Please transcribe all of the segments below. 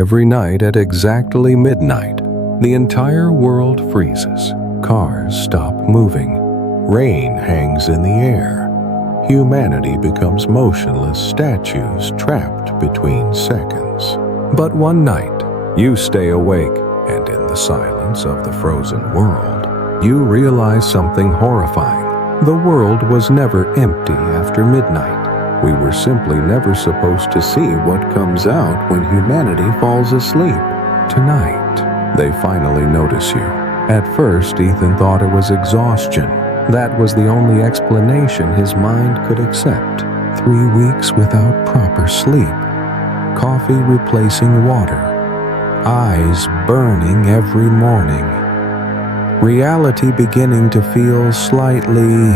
every night at exactly midnight, the entire world freezes. Cars stop moving. Rain hangs in the air. Humanity becomes motionless statues trapped between seconds. But one night, you stay awake, and in the silence of the frozen world, you realize something horrifying. The world was never empty after midnight. We were simply never supposed to see what comes out when humanity falls asleep. Tonight, they finally notice you. At first, Ethan thought it was exhaustion. That was the only explanation his mind could accept. 3 weeks without proper sleep. Coffee replacing water. Eyes burning every morning. Reality beginning to feel slightly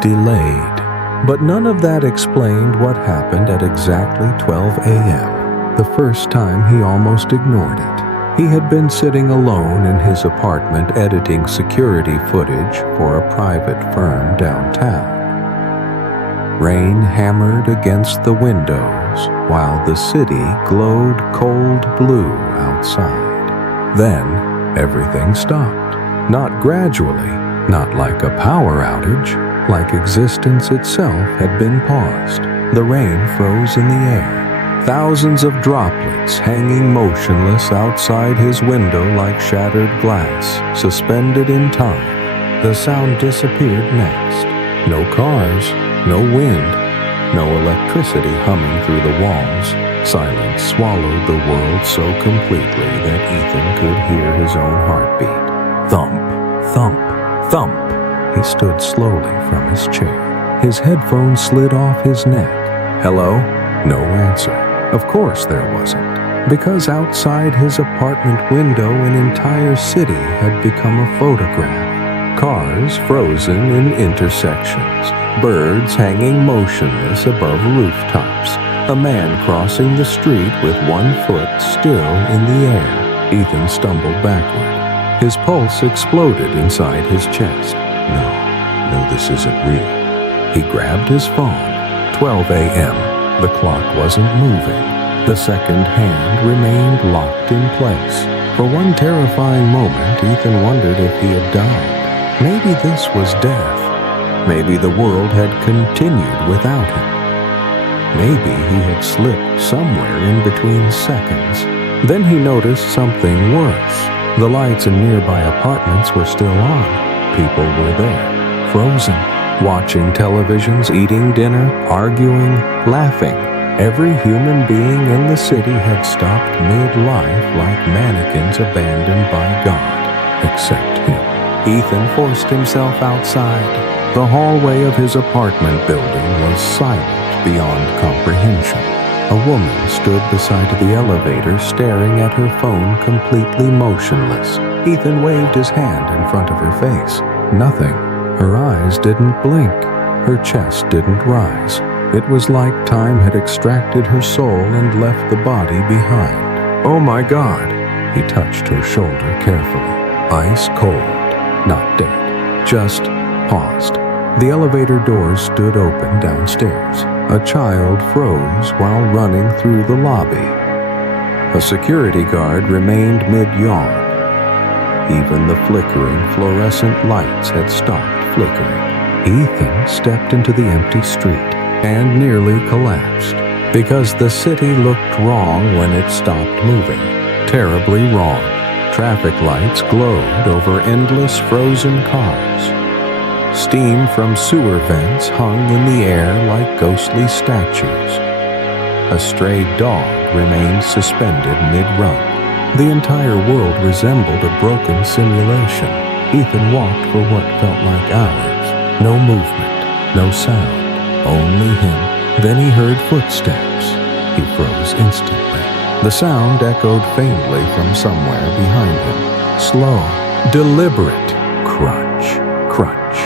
delayed. But none of that explained what happened at exactly 12 a.m., the first time he almost ignored it. He had been sitting alone in his apartment editing security footage for a private firm downtown. Rain hammered against the windows while the city glowed cold blue outside. Then, everything stopped. Not gradually, not like a power outage, like existence itself had been paused. The rain froze in the air. Thousands of droplets hanging motionless outside his window like shattered glass, suspended in time. The sound disappeared next. No cars, no wind, no electricity humming through the walls. Silence swallowed the world so completely that Ethan could hear his own heartbeat. Thump, thump, thump. He stood slowly from his chair. His headphones slid off his neck. Hello? No answer. Of course there wasn't. Because outside his apartment window, an entire city had become a photograph. Cars frozen in intersections. Birds hanging motionless above rooftops. A man crossing the street with one foot still in the air. Ethan stumbled backward. His pulse exploded inside his chest. No, this isn't real. He grabbed his phone. 12 a.m. The clock wasn't moving. The second hand remained locked in place. For one terrifying moment, Ethan wondered if he had died. Maybe this was death. Maybe the world had continued without him. Maybe he had slipped somewhere in between seconds. Then he noticed something worse. The lights in nearby apartments were still on. People were there, frozen, watching televisions, eating dinner, arguing, laughing. Every human being in the city had stopped mid-life like mannequins abandoned by God, except him. Ethan forced himself outside. The hallway of his apartment building was silent beyond comprehension. A woman stood beside the elevator staring at her phone completely motionless. Ethan waved his hand in front of her face. Nothing. Her eyes didn't blink. Her chest didn't rise. It was like time had extracted her soul and left the body behind. Oh my God! He touched her shoulder carefully. Ice cold. Not dead. Just paused. The elevator doors stood open downstairs. A child froze while running through the lobby. A security guard remained mid-yawn. Even the flickering fluorescent lights had stopped flickering. Ethan stepped into the empty street and nearly collapsed because the city looked wrong when it stopped moving. Terribly wrong. Traffic lights glowed over endless frozen cars. Steam from sewer vents hung in the air like ghostly statues. A stray dog remained suspended mid-run. The entire world resembled a broken simulation. Ethan walked for what felt like hours. No movement, no sound, only him. Then he heard footsteps. He froze instantly. The sound echoed faintly from somewhere behind him. Slow, deliberate. Crunch, crunch,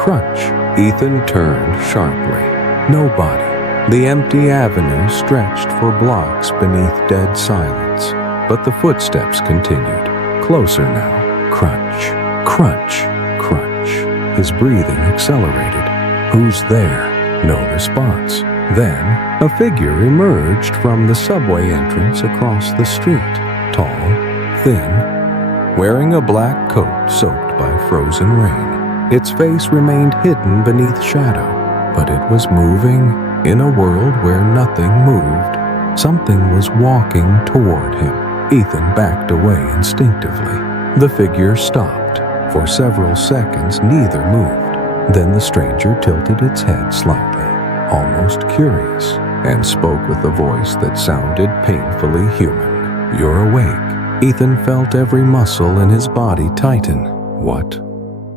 crunch. Ethan turned sharply. Nobody. The empty avenue stretched for blocks beneath dead silence. But the footsteps continued. Closer now. Crunch, crunch, crunch. His breathing accelerated. Who's there? No response. Then, a figure emerged from the subway entrance across the street, tall, thin, wearing a black coat soaked by frozen rain. Its face remained hidden beneath shadow, but it was moving in a world where nothing moved. Something was walking toward him. Ethan backed away instinctively. The figure stopped. For several seconds, neither moved. Then the stranger tilted its head slightly, almost curious, and spoke with a voice that sounded painfully human. "You're awake." Ethan felt every muscle in his body tighten.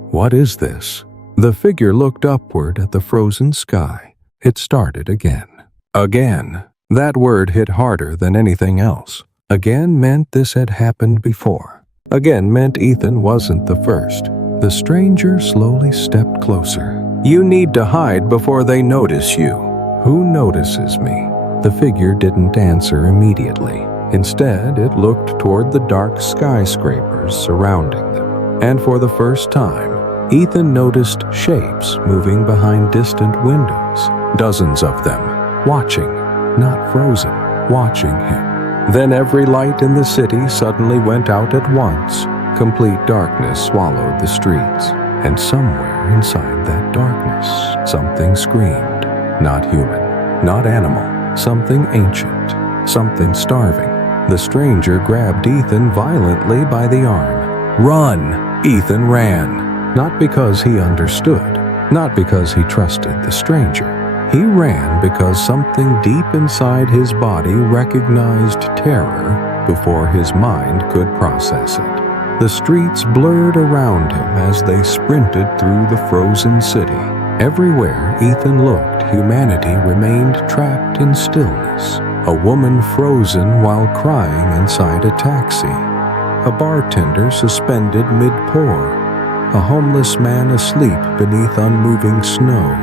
What is this? The figure looked upward at the frozen sky. It started again. Again. That word hit harder than anything else. Again meant this had happened before. Again meant Ethan wasn't the first. The stranger slowly stepped closer. "You need to hide before they notice you." "Who notices me?" The figure didn't answer immediately. Instead, it looked toward the dark skyscrapers surrounding them. And for the first time, Ethan noticed shapes moving behind distant windows. Dozens of them, watching, not frozen, watching him. Then every light in the city suddenly went out at once. Complete darkness swallowed the streets. And somewhere inside that darkness, something screamed. Not human, not animal, something ancient, something starving. The stranger grabbed Ethan violently by the arm. "Run!" Ethan ran. Not because he understood, not because he trusted the stranger. He ran because something deep inside his body recognized terror before his mind could process it. The streets blurred around him as they sprinted through the frozen city. Everywhere Ethan looked, humanity remained trapped in stillness. A woman frozen while crying inside a taxi. A bartender suspended mid-pour. A homeless man asleep beneath unmoving snow.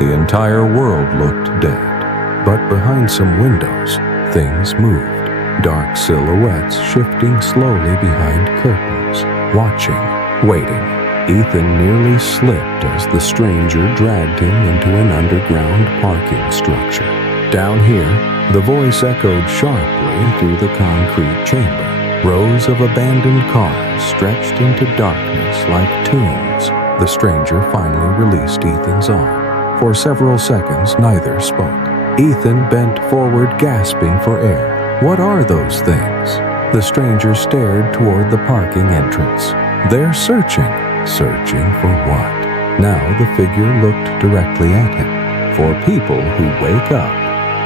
The entire world looked dead. But behind some windows, things moved. Dark silhouettes shifting slowly behind curtains. Watching, waiting. Ethan nearly slipped as the stranger dragged him into an underground parking structure. Down here, the voice echoed sharply through the concrete chamber. Rows of abandoned cars stretched into darkness like tombs. The stranger finally released Ethan's arm. For several seconds, neither spoke. Ethan bent forward, gasping for air. "What are those things?" The stranger stared toward the parking entrance. "They're searching." Searching for what? Now the figure looked directly at him. "For people who wake up."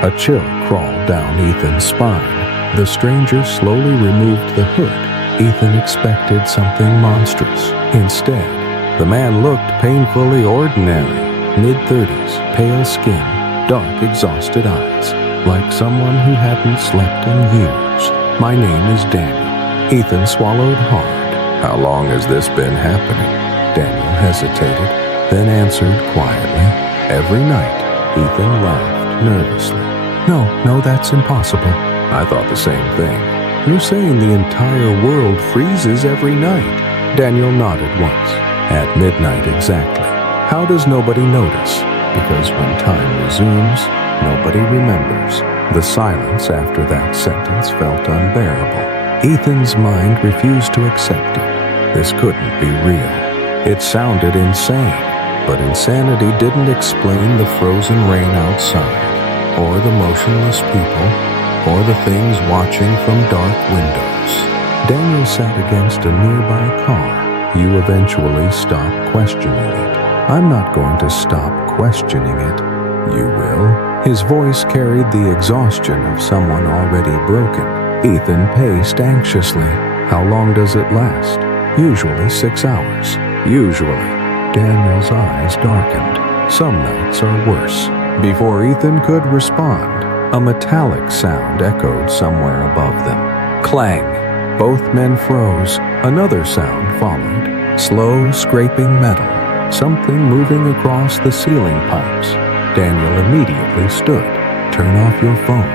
A chill crawled down Ethan's spine. The stranger slowly removed the hood. Ethan expected something monstrous. Instead, the man looked painfully ordinary. Mid-30s, pale skin, dark, exhausted eyes, like someone who hadn't slept in years. "My name is Daniel." Ethan swallowed hard. "How long has this been happening?" Daniel hesitated, then answered quietly. "Every night." Ethan laughed nervously. No, that's impossible." "I thought the same thing." "You're saying the entire world freezes every night?" Daniel nodded once. "At midnight exactly." "How does nobody notice?" "Because when time resumes, nobody remembers." The silence after that sentence felt unbearable. Ethan's mind refused to accept it. This couldn't be real. It sounded insane, but insanity didn't explain the frozen rain outside, or the motionless people, or the things watching from dark windows. Daniel sat against a nearby car. "You eventually stop questioning it." "I'm not going to stop questioning it." "You will." His voice carried the exhaustion of someone already broken. Ethan paced anxiously. "How long does it last?" "Usually 6 hours." "Usually." Daniel's eyes darkened. "Some nights are worse." Before Ethan could respond, a metallic sound echoed somewhere above them. Clang! Both men froze. Another sound followed. Slow, scraping metal. Something moving across the ceiling pipes. Daniel immediately stood. "Turn off your phone."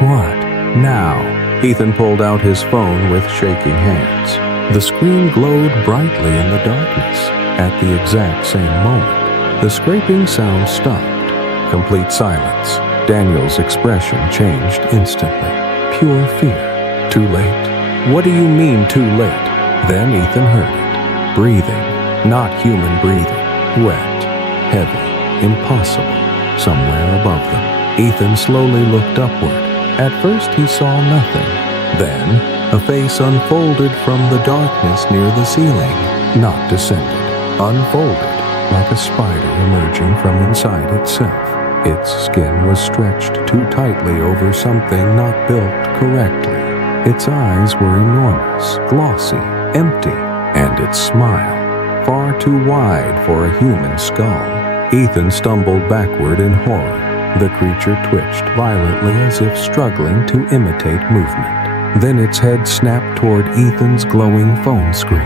"What? Now?" Ethan pulled out his phone with shaking hands. The screen glowed brightly in the darkness. At the exact same moment, the scraping sound stopped. Complete silence. Daniel's expression changed instantly. Pure fear. Too late? What do you mean too late? Then Ethan heard it. Breathing. Not human breathing. Wet. Heavy. Impossible. Somewhere above them. Ethan slowly looked upward. At first he saw nothing. Then, a face unfolded from the darkness near the ceiling. Not descended. Unfolded, like a spider emerging from inside itself. Its skin was stretched too tightly over something not built correctly. Its eyes were enormous, glossy, empty, and its smile far too wide for a human skull. Ethan stumbled backward in horror. The creature twitched violently as if struggling to imitate movement. Then its head snapped toward Ethan's glowing phone screen.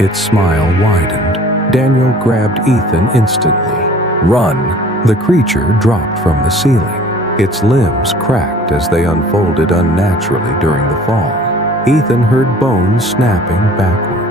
Its smile widened. Daniel grabbed Ethan instantly. Run! The creature dropped from the ceiling. Its limbs cracked as they unfolded unnaturally during the fall. Ethan heard bones snapping backward.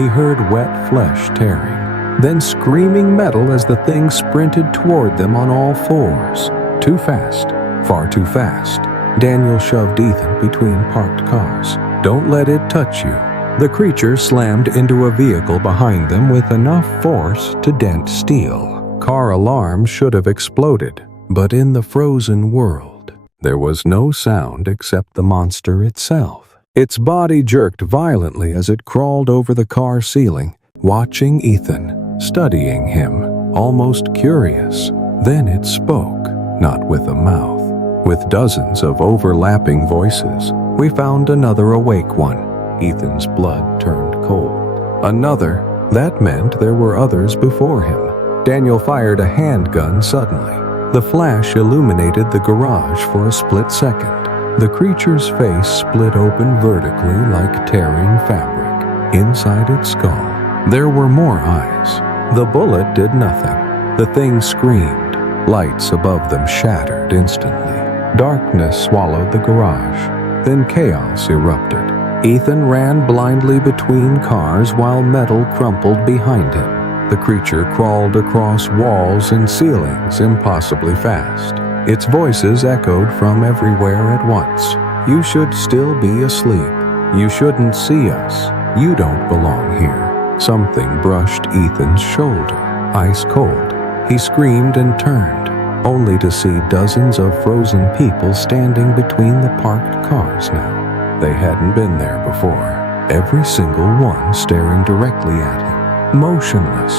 He heard wet flesh tearing, then screaming metal as the thing sprinted toward them on all fours. Too fast. Far too fast. Daniel shoved Ethan between parked cars. Don't let it touch you. The creature slammed into a vehicle behind them with enough force to dent steel. Car alarms should have exploded, but in the frozen world, there was no sound except the monster itself. Its body jerked violently as it crawled over the car ceiling, watching Ethan, studying him, almost curious. Then it spoke, not with a mouth, with dozens of overlapping voices. We found another awake one. Ethan's blood turned cold. Another? That meant there were others before him. Daniel fired a handgun suddenly. The flash illuminated the garage for a split second. The creature's face split open vertically like tearing fabric. Inside its skull, there were more eyes. The bullet did nothing. The thing screamed. Lights above them shattered instantly. Darkness swallowed the garage. Then chaos erupted. Ethan ran blindly between cars while metal crumpled behind him. The creature crawled across walls and ceilings impossibly fast. Its voices echoed from everywhere at once. You should still be asleep. You shouldn't see us. You don't belong here. Something brushed Ethan's shoulder, ice cold. He screamed and turned, only to see dozens of frozen people standing between the parked cars now. They hadn't been there before. Every single one staring directly at him, motionless,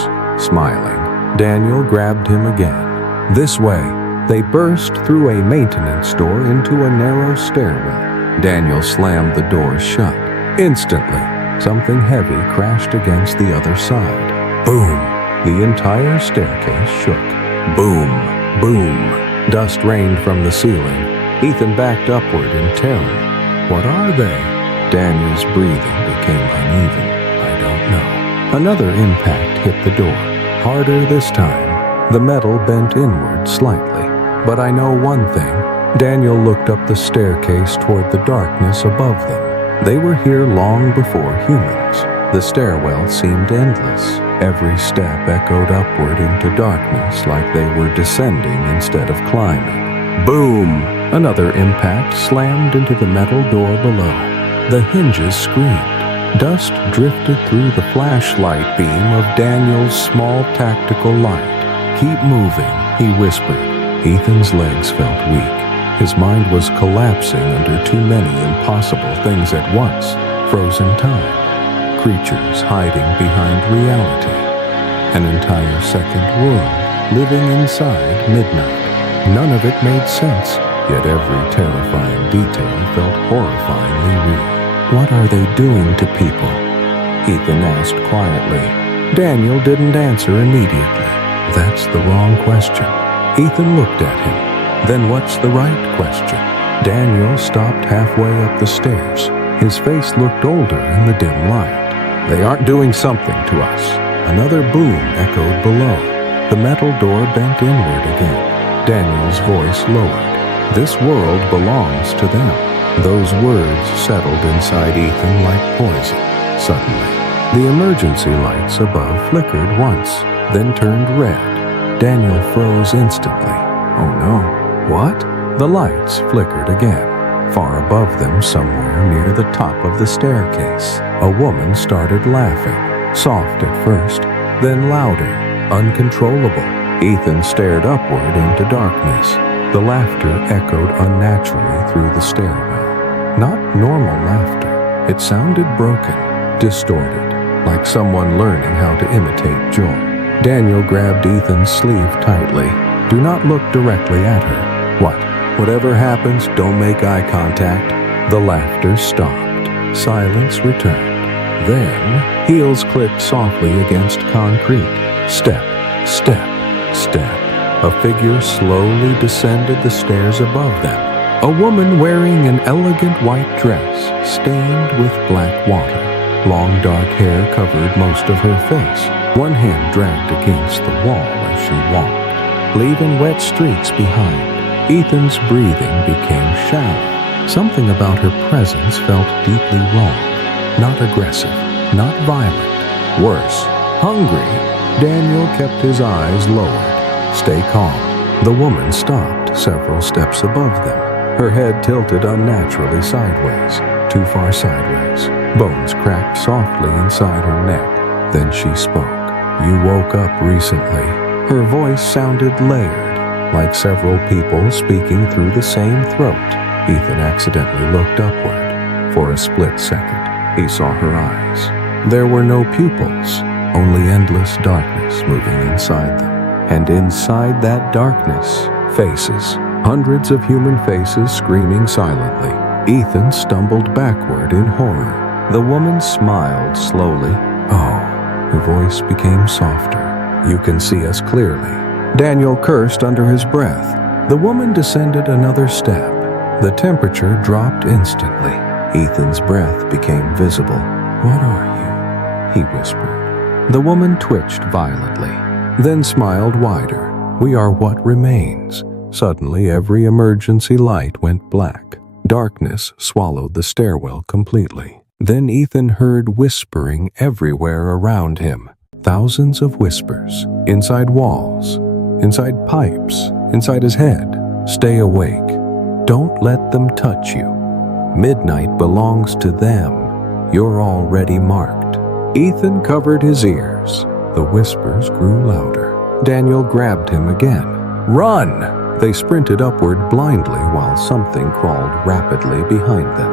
smiling. Daniel grabbed him again. This way. They burst through a maintenance door into a narrow stairwell. Daniel slammed the door shut. Instantly, something heavy crashed against the other side. Boom! The entire staircase shook. Boom! Boom! Dust rained from the ceiling. Ethan backed upward in terror. What are they? Daniel's breathing became uneven. I don't know. Another impact hit the door. Harder this time. The metal bent inward slightly. But I know one thing. Daniel looked up the staircase toward the darkness above them. They were here long before humans. The stairwell seemed endless. Every step echoed upward into darkness like they were descending instead of climbing. Boom! Another impact slammed into the metal door below. The hinges screamed. Dust drifted through the flashlight beam of Daniel's small tactical light. Keep moving, he whispered. Ethan's legs felt weak. His mind was collapsing under too many impossible things at once. Frozen time. Creatures hiding behind reality. An entire second world living inside midnight. None of it made sense, yet every terrifying detail felt horrifyingly real. What are they doing to people? Ethan asked quietly. Daniel didn't answer immediately. That's the wrong question. Ethan looked at him. Then what's the right question? Daniel stopped halfway up the stairs. His face looked older in the dim light. They aren't doing something to us. Another boom echoed below. The metal door bent inward again. Daniel's voice lowered. This world belongs to them. Those words settled inside Ethan like poison. Suddenly, the emergency lights above flickered once, then turned red. Daniel froze instantly. Oh no. What? The lights flickered again. Far above them, somewhere near the top of the staircase, a woman started laughing, soft at first, then louder, uncontrollable. Ethan stared upward into darkness. The laughter echoed unnaturally through the stairwell. Not normal laughter. It sounded broken, distorted, like someone learning how to imitate joy. Daniel grabbed Ethan's sleeve tightly. Do not look directly at her. What? Whatever happens, don't make eye contact. The laughter stopped. Silence returned. Then, heels clicked softly against concrete. Step, step, step. A figure slowly descended the stairs above them. A woman wearing an elegant white dress, stained with black water. Long dark hair covered most of her face. One hand dragged against the wall as she walked, leaving wet streaks behind. Ethan's breathing became shallow. Something about her presence felt deeply wrong. Not aggressive, not violent. Worse, hungry. Daniel kept his eyes lowered. Stay calm. The woman stopped several steps above them. Her head tilted unnaturally sideways, too far sideways. Bones cracked softly inside her neck. Then she spoke. You woke up recently. Her voice sounded layered, like several people speaking through the same throat. Ethan accidentally looked upward. For a split second, he saw her eyes. There were no pupils, only endless darkness moving inside them. And inside that darkness, faces. Hundreds of human faces screaming silently. Ethan stumbled backward in horror. The woman smiled slowly. Oh, her voice became softer. You can see us clearly. Daniel cursed under his breath. The woman descended another step. The temperature dropped instantly. Ethan's breath became visible. What are you? He whispered. The woman twitched violently, then smiled wider. We are what remains. Suddenly, every emergency light went black. Darkness swallowed the stairwell completely. Then Ethan heard whispering everywhere around him. Thousands of whispers. Inside walls. Inside pipes. Inside his head. Stay awake. Don't let them touch you. Midnight belongs to them. You're already marked. Ethan covered his ears. The whispers grew louder. Daniel grabbed him again. Run! They sprinted upward blindly while something crawled rapidly behind them.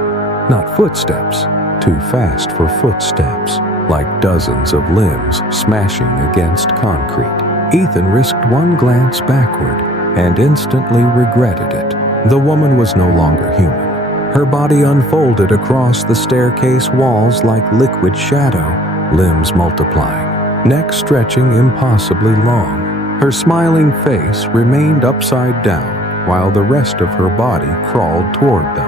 Not footsteps, too fast for footsteps, like dozens of limbs smashing against concrete. Ethan risked one glance backward and instantly regretted it. The woman was no longer human. Her body unfolded across the staircase walls like liquid shadow, limbs multiplying, neck stretching impossibly long. Her smiling face remained upside down while the rest of her body crawled toward them.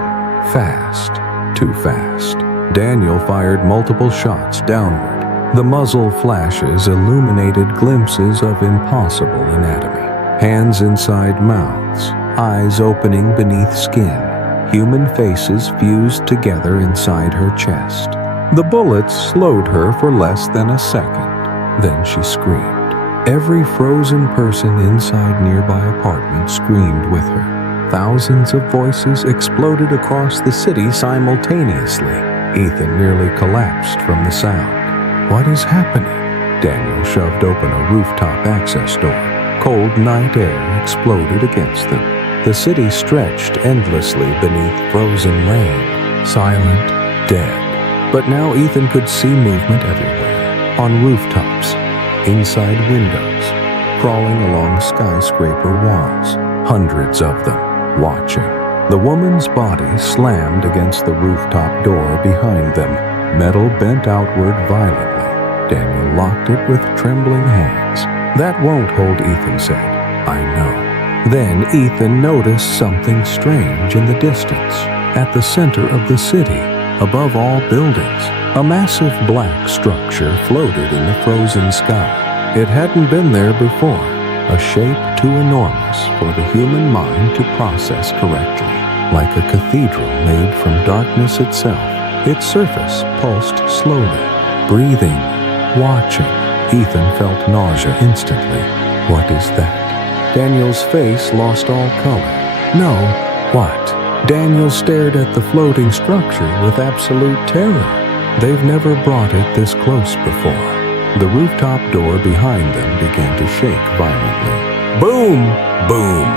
Fast, too fast. Daniel fired multiple shots downward. The muzzle flashes illuminated glimpses of impossible anatomy. Hands inside mouths, eyes opening beneath skin. Human faces fused together inside her chest. The bullets slowed her for less than a second. Then she screamed. Every frozen person inside nearby apartments screamed with her. Thousands of voices exploded across the city simultaneously. Ethan nearly collapsed from the sound. What is happening? Daniel shoved open a rooftop access door. Cold night air exploded against them. The city stretched endlessly beneath frozen rain, silent, dead. But now Ethan could see movement everywhere. On rooftops, inside windows, crawling along skyscraper walls, hundreds of them, watching. The woman's body slammed against the rooftop door behind them, metal bent outward violently. Daniel locked it with trembling hands. That won't hold, Ethan said. I know. Then Ethan noticed something strange in the distance. At the center of the city, above all buildings, a massive black structure floated in the frozen sky. It hadn't been there before, a shape too enormous for the human mind to process correctly. Like a cathedral made from darkness itself, its surface pulsed slowly, breathing, watching. Ethan felt nausea instantly. What is that? Daniel's face lost all color. No, what? Daniel stared at the floating structure with absolute terror. They've never brought it this close before. The rooftop door behind them began to shake violently. Boom! Boom!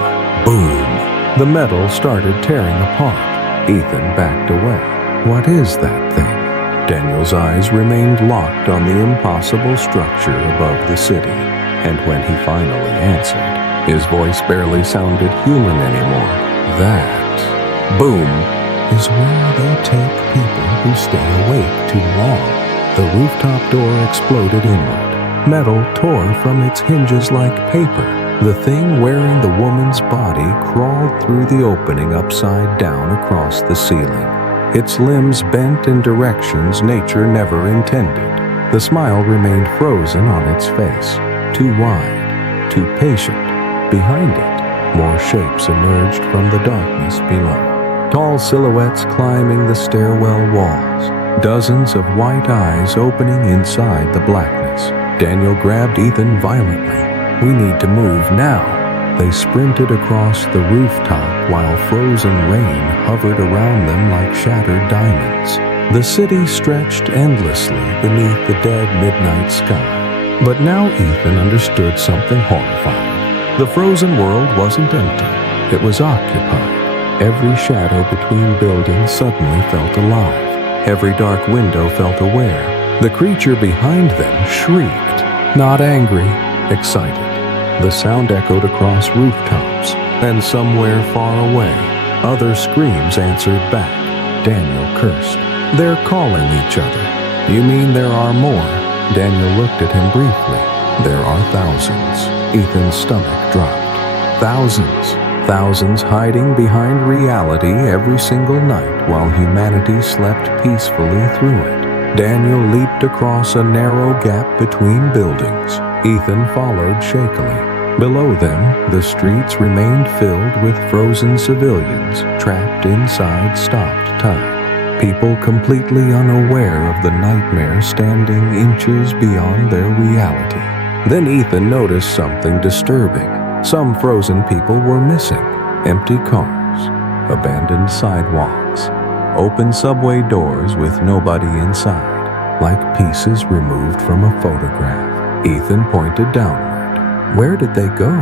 Boom! The metal started tearing apart. Ethan backed away. What is that thing? Daniel's eyes remained locked on the impossible structure above the city, and when he finally answered, his voice barely sounded human anymore. That, boom, is where they take people who stay awake too long. The rooftop door exploded inward. Metal tore from its hinges like paper. The thing wearing the woman's body crawled through the opening upside down across the ceiling. Its limbs bent in directions nature never intended. The smile remained frozen on its face, too wide, too patient. Behind it, more shapes emerged from the darkness below. Tall silhouettes climbing the stairwell walls, dozens of white eyes opening inside the blackness. Daniel grabbed Ethan violently. We need to move now. They sprinted across the rooftop while frozen rain hovered around them like shattered diamonds. The city stretched endlessly beneath the dead midnight sky. But now Ethan understood something horrifying. The frozen world wasn't empty. It was occupied. Every shadow between buildings suddenly felt alive. Every dark window felt aware. The creature behind them shrieked, not angry, excited. The sound echoed across rooftops, and somewhere far away, other screams answered back. Daniel cursed. They're calling each other. You mean there are more? Daniel looked at him briefly. There are thousands. Ethan's stomach dropped. Thousands hiding behind reality every single night while humanity slept peacefully through it. Daniel leaped across a narrow gap between buildings. Ethan followed shakily. Below them, the streets remained filled with frozen civilians trapped inside stopped time. People completely unaware of the nightmare standing inches beyond their reality. Then Ethan noticed something disturbing. Some frozen people were missing. Empty cars, abandoned sidewalks, open subway doors with nobody inside, like pieces removed from a photograph. Ethan pointed downward. Where did they go?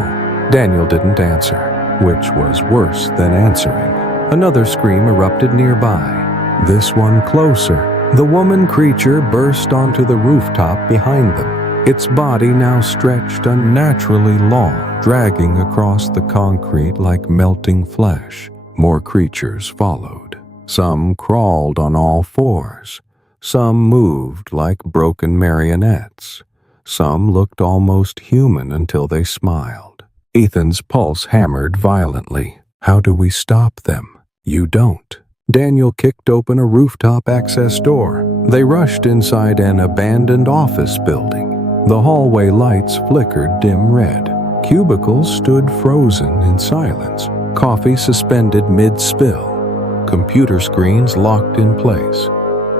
Daniel didn't answer, which was worse than answering. Another scream erupted nearby. This one closer. The woman creature burst onto the rooftop behind them. Its body now stretched unnaturally long, dragging across the concrete like melting flesh. More creatures followed. Some crawled on all fours. Some moved like broken marionettes. Some looked almost human until they smiled. Ethan's pulse hammered violently. How do we stop them? You don't. Daniel kicked open a rooftop access door. They rushed inside an abandoned office building. The hallway lights flickered dim red. Cubicles stood frozen in silence. Coffee suspended mid-spill. Computer screens locked in place.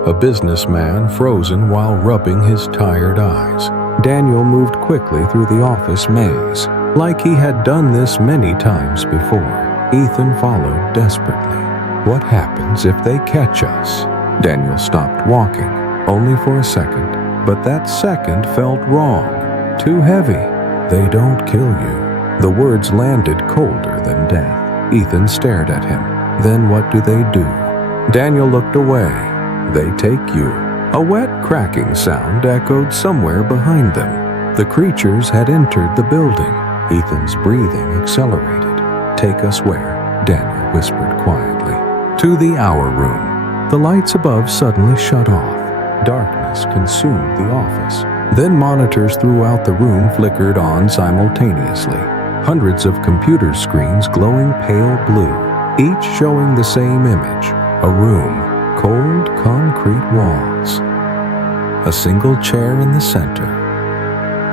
A businessman frozen while rubbing his tired eyes. Daniel moved quickly through the office maze. Like he had done this many times before, Ethan followed desperately. What happens if they catch us? Daniel stopped walking, only for a second. But that second felt wrong. Too heavy. They don't kill you. The words landed colder than death. Ethan stared at him. Then what do they do? Daniel looked away. They take you. A wet cracking sound echoed somewhere behind them. The creatures had entered the building. Ethan's breathing accelerated. Take us where? Daniel whispered quietly. To the hour room. The lights above suddenly shut off. Darkness consumed the office. Then monitors throughout the room flickered on simultaneously. Hundreds of computer screens glowing pale blue, each showing the same image. A room. Cold concrete walls. A single chair in the center.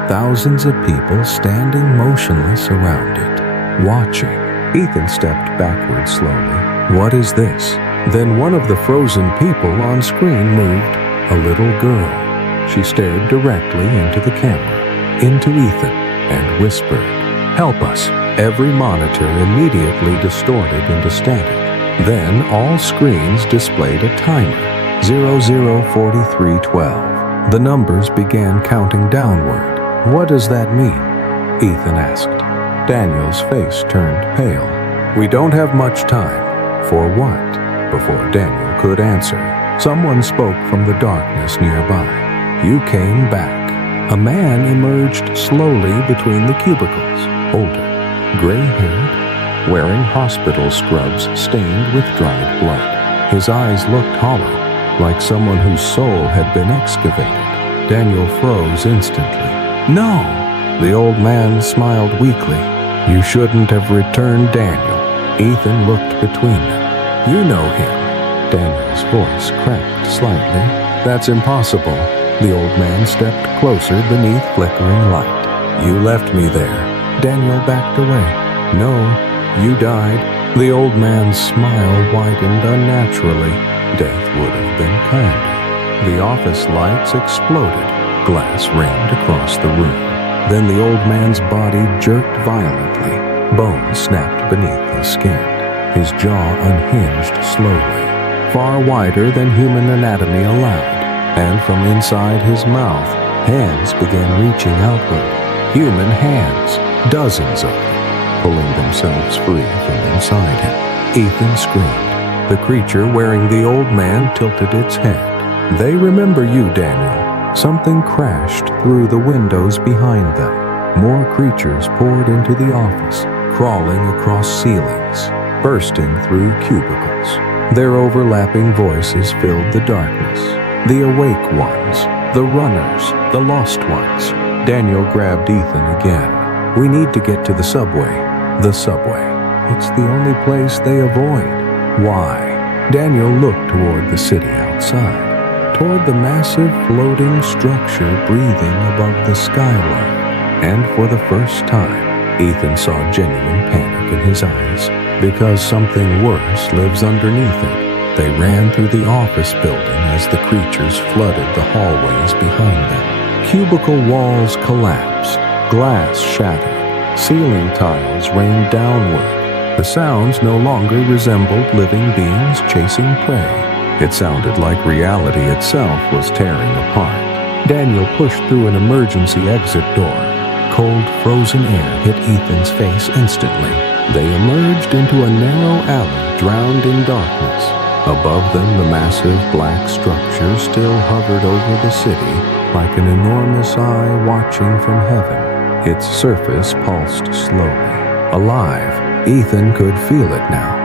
Thousands of people standing motionless around it, watching. Ethan stepped backward slowly. What is this? Then one of the frozen people on screen moved. A little girl. She stared directly into the camera, into Ethan, and whispered, "Help us. Every monitor immediately distorted into static. Then all screens displayed a timer, 004312. The numbers began counting downward. "What does that mean?" Ethan asked. Daniel's face turned pale. "We don't have much time." "For what?" Before Daniel could answer, someone spoke from the darkness nearby. "You came back." A man emerged slowly between the cubicles, older, gray-haired, wearing hospital scrubs stained with dried blood. His eyes looked hollow, like someone whose soul had been excavated. Daniel froze instantly. "No!" The old man smiled weakly. "You shouldn't have returned Daniel." Ethan looked between them. "You know him." Daniel's voice cracked slightly. "That's impossible." The old man stepped closer beneath flickering light. "You left me there." Daniel backed away. "No, you died." The old man's smile widened unnaturally. Death would have been kinder. The office lights exploded. Glass rained across the room. Then the old man's body jerked violently. Bones snapped beneath his skin. His jaw unhinged slowly, far wider than human anatomy allowed. And from inside his mouth, hands began reaching outward. Human hands, dozens of them, pulling themselves free from inside him. Ethan screamed. The creature wearing the old man tilted its head. "They remember you, Daniel." Something crashed through the windows behind them. More creatures poured into the office, crawling across ceilings, bursting through cubicles. Their overlapping voices filled the darkness. The awake ones, the runners, the lost ones. Daniel grabbed Ethan again. "We need to get to the subway." The subway. It's the only place they avoid. Why? Daniel looked toward the city outside, toward the massive floating structure breathing above the skyline. And for the first time, Ethan saw genuine panic in his eyes, because something worse lives underneath it. They ran through the office building as the creatures flooded the hallways behind them. Cubicle walls collapsed, glass shattered, ceiling tiles rained downward. The sounds no longer resembled living beings chasing prey. It sounded like reality itself was tearing apart. Daniel pushed through an emergency exit door. Cold, frozen air hit Ethan's face instantly. They emerged into a narrow alley drowned in darkness. Above them, the massive black structure still hovered over the city like an enormous eye watching from heaven. Its surface pulsed slowly. Alive, Ethan could feel it now.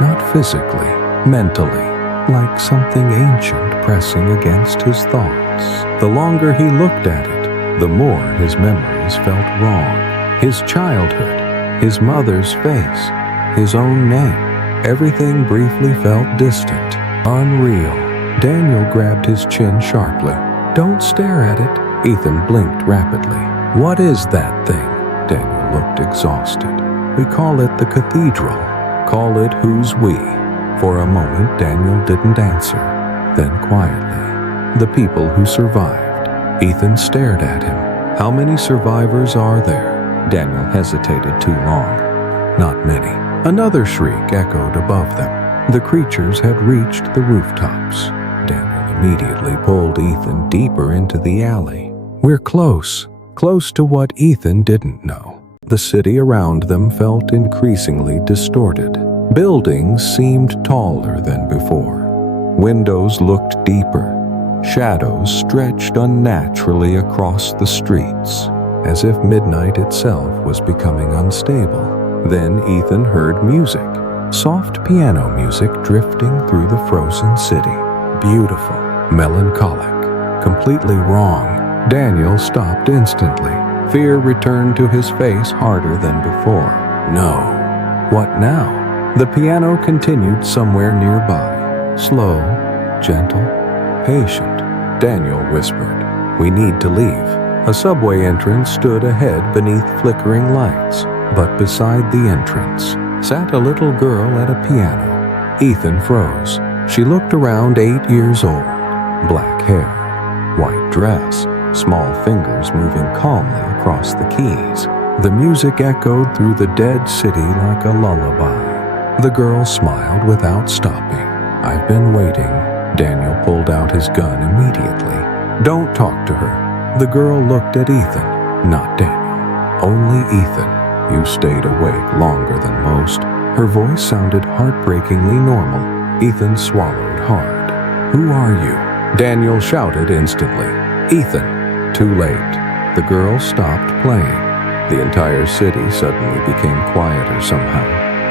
Not physically, mentally, like something ancient pressing against his thoughts. The longer he looked at it, the more his memories felt wrong. His childhood, his mother's face, his own name. Everything briefly felt distant, unreal. Daniel grabbed his chin sharply. "Don't stare at it." Ethan blinked rapidly. "What is that thing?" Daniel looked exhausted. "We call it the cathedral. Call it who's we." For a moment, Daniel didn't answer. Then quietly, "The people who survived." Ethan stared at him. "How many survivors are there?" Daniel hesitated too long. "Not many." Another shriek echoed above them. The creatures had reached the rooftops. Daniel immediately pulled Ethan deeper into the alley. "We're close. Close to what Ethan didn't know." The city around them felt increasingly distorted. Buildings seemed taller than before. Windows looked deeper. Shadows stretched unnaturally across the streets, as if midnight itself was becoming unstable. Then Ethan heard music, soft piano music drifting through the frozen city. Beautiful, melancholic, completely wrong. Daniel stopped instantly. Fear returned to his face harder than before. No. What now? The piano continued somewhere nearby. Slow, gentle, patient. Daniel whispered, "We need to leave." A subway entrance stood ahead beneath flickering lights, but beside the entrance sat a little girl at a piano. Ethan froze. She looked around 8 years old. Black hair, white dress, small fingers moving calmly across the keys. The music echoed through the dead city like a lullaby. The girl smiled without stopping. "I've been waiting." Daniel pulled out his gun immediately. "Don't talk to her." The girl looked at Ethan, not Daniel. "Only Ethan. You stayed awake longer than most." Her voice sounded heartbreakingly normal. Ethan swallowed hard. "Who are you?" Daniel shouted instantly. "Ethan." Too late. The girl stopped playing. The entire city suddenly became quieter somehow.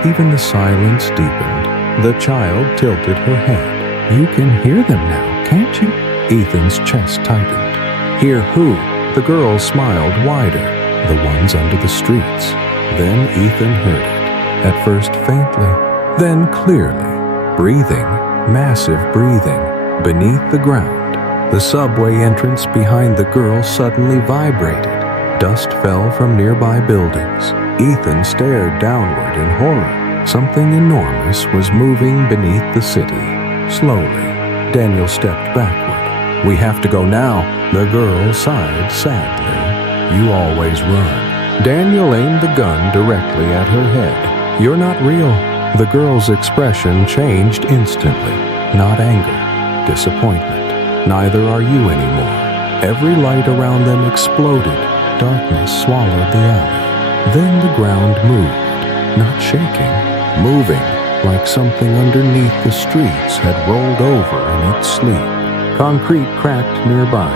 Even the silence deepened. The child tilted her head. "You can hear them now, can't you?" Ethan's chest tightened. "Hear who?" The girl smiled wider. "The ones under the streets." Then Ethan heard it. At first faintly, then clearly. Breathing, massive breathing, beneath the ground. The subway entrance behind the girl suddenly vibrated. Dust fell from nearby buildings. Ethan stared downward in horror. Something enormous was moving beneath the city. Slowly, Daniel stepped backward. "We have to go now." The girl sighed sadly. "You always run." Daniel aimed the gun directly at her head. "You're not real." The girl's expression changed instantly. Not anger, disappointment. "Neither are you anymore." Every light around them exploded. Darkness swallowed the alley. Then the ground moved, not shaking, moving, like something underneath the streets had rolled over in its sleep. Concrete cracked nearby.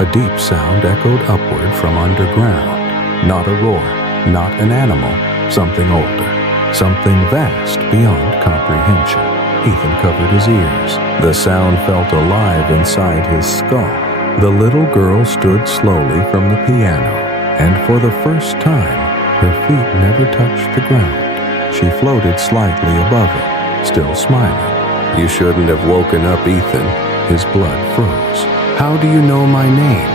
A deep sound echoed upward from underground. Not a roar, not an animal, something older, something vast beyond comprehension. Ethan covered his ears. The sound felt alive inside his skull. The little girl stood slowly from the piano, and for the first time, her feet never touched the ground. She floated slightly above it, still smiling. "You shouldn't have woken up, Ethan." His blood froze. "How do you know my name?"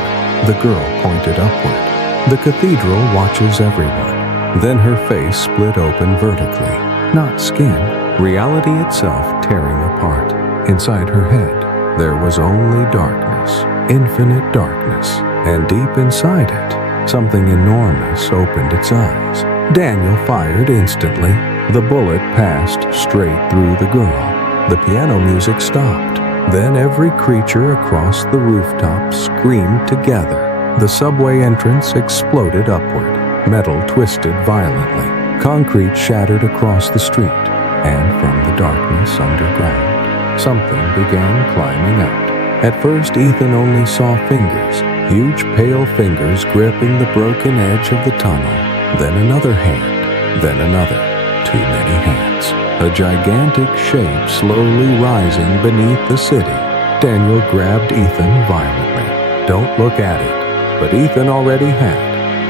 The girl pointed upward. "The cathedral watches everyone." Then her face split open vertically. Not skin, reality itself tearing apart. Inside her head, there was only darkness, infinite darkness, and deep inside it, something enormous opened its eyes. Daniel fired instantly. The bullet passed straight through the girl. The piano music stopped. Then every creature across the rooftop screamed together. The subway entrance exploded upward. Metal twisted violently. Concrete shattered across the street. And from the darkness underground, something began climbing out. At first, Ethan only saw fingers, huge pale fingers gripping the broken edge of the tunnel. Then another hand, then another. Too many hands. A gigantic shape slowly rising beneath the city. Daniel grabbed Ethan violently. "Don't look at it." But Ethan already had,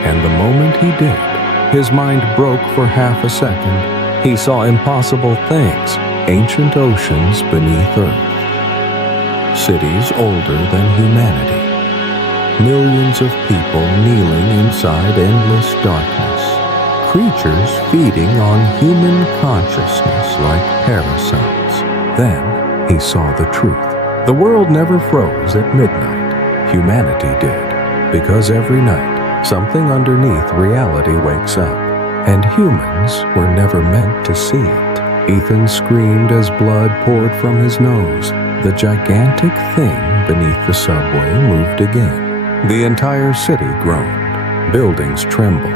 and the moment he did, his mind broke for half a second. He saw impossible things, ancient oceans beneath Earth. Cities older than humanity. Millions of people kneeling inside endless darkness. Creatures feeding on human consciousness like parasites. Then he saw the truth. The world never froze at midnight. Humanity did. Because every night, something underneath reality wakes up. And humans were never meant to see it. Ethan screamed as blood poured from his nose. The gigantic thing beneath the subway moved again. The entire city groaned. Buildings trembled.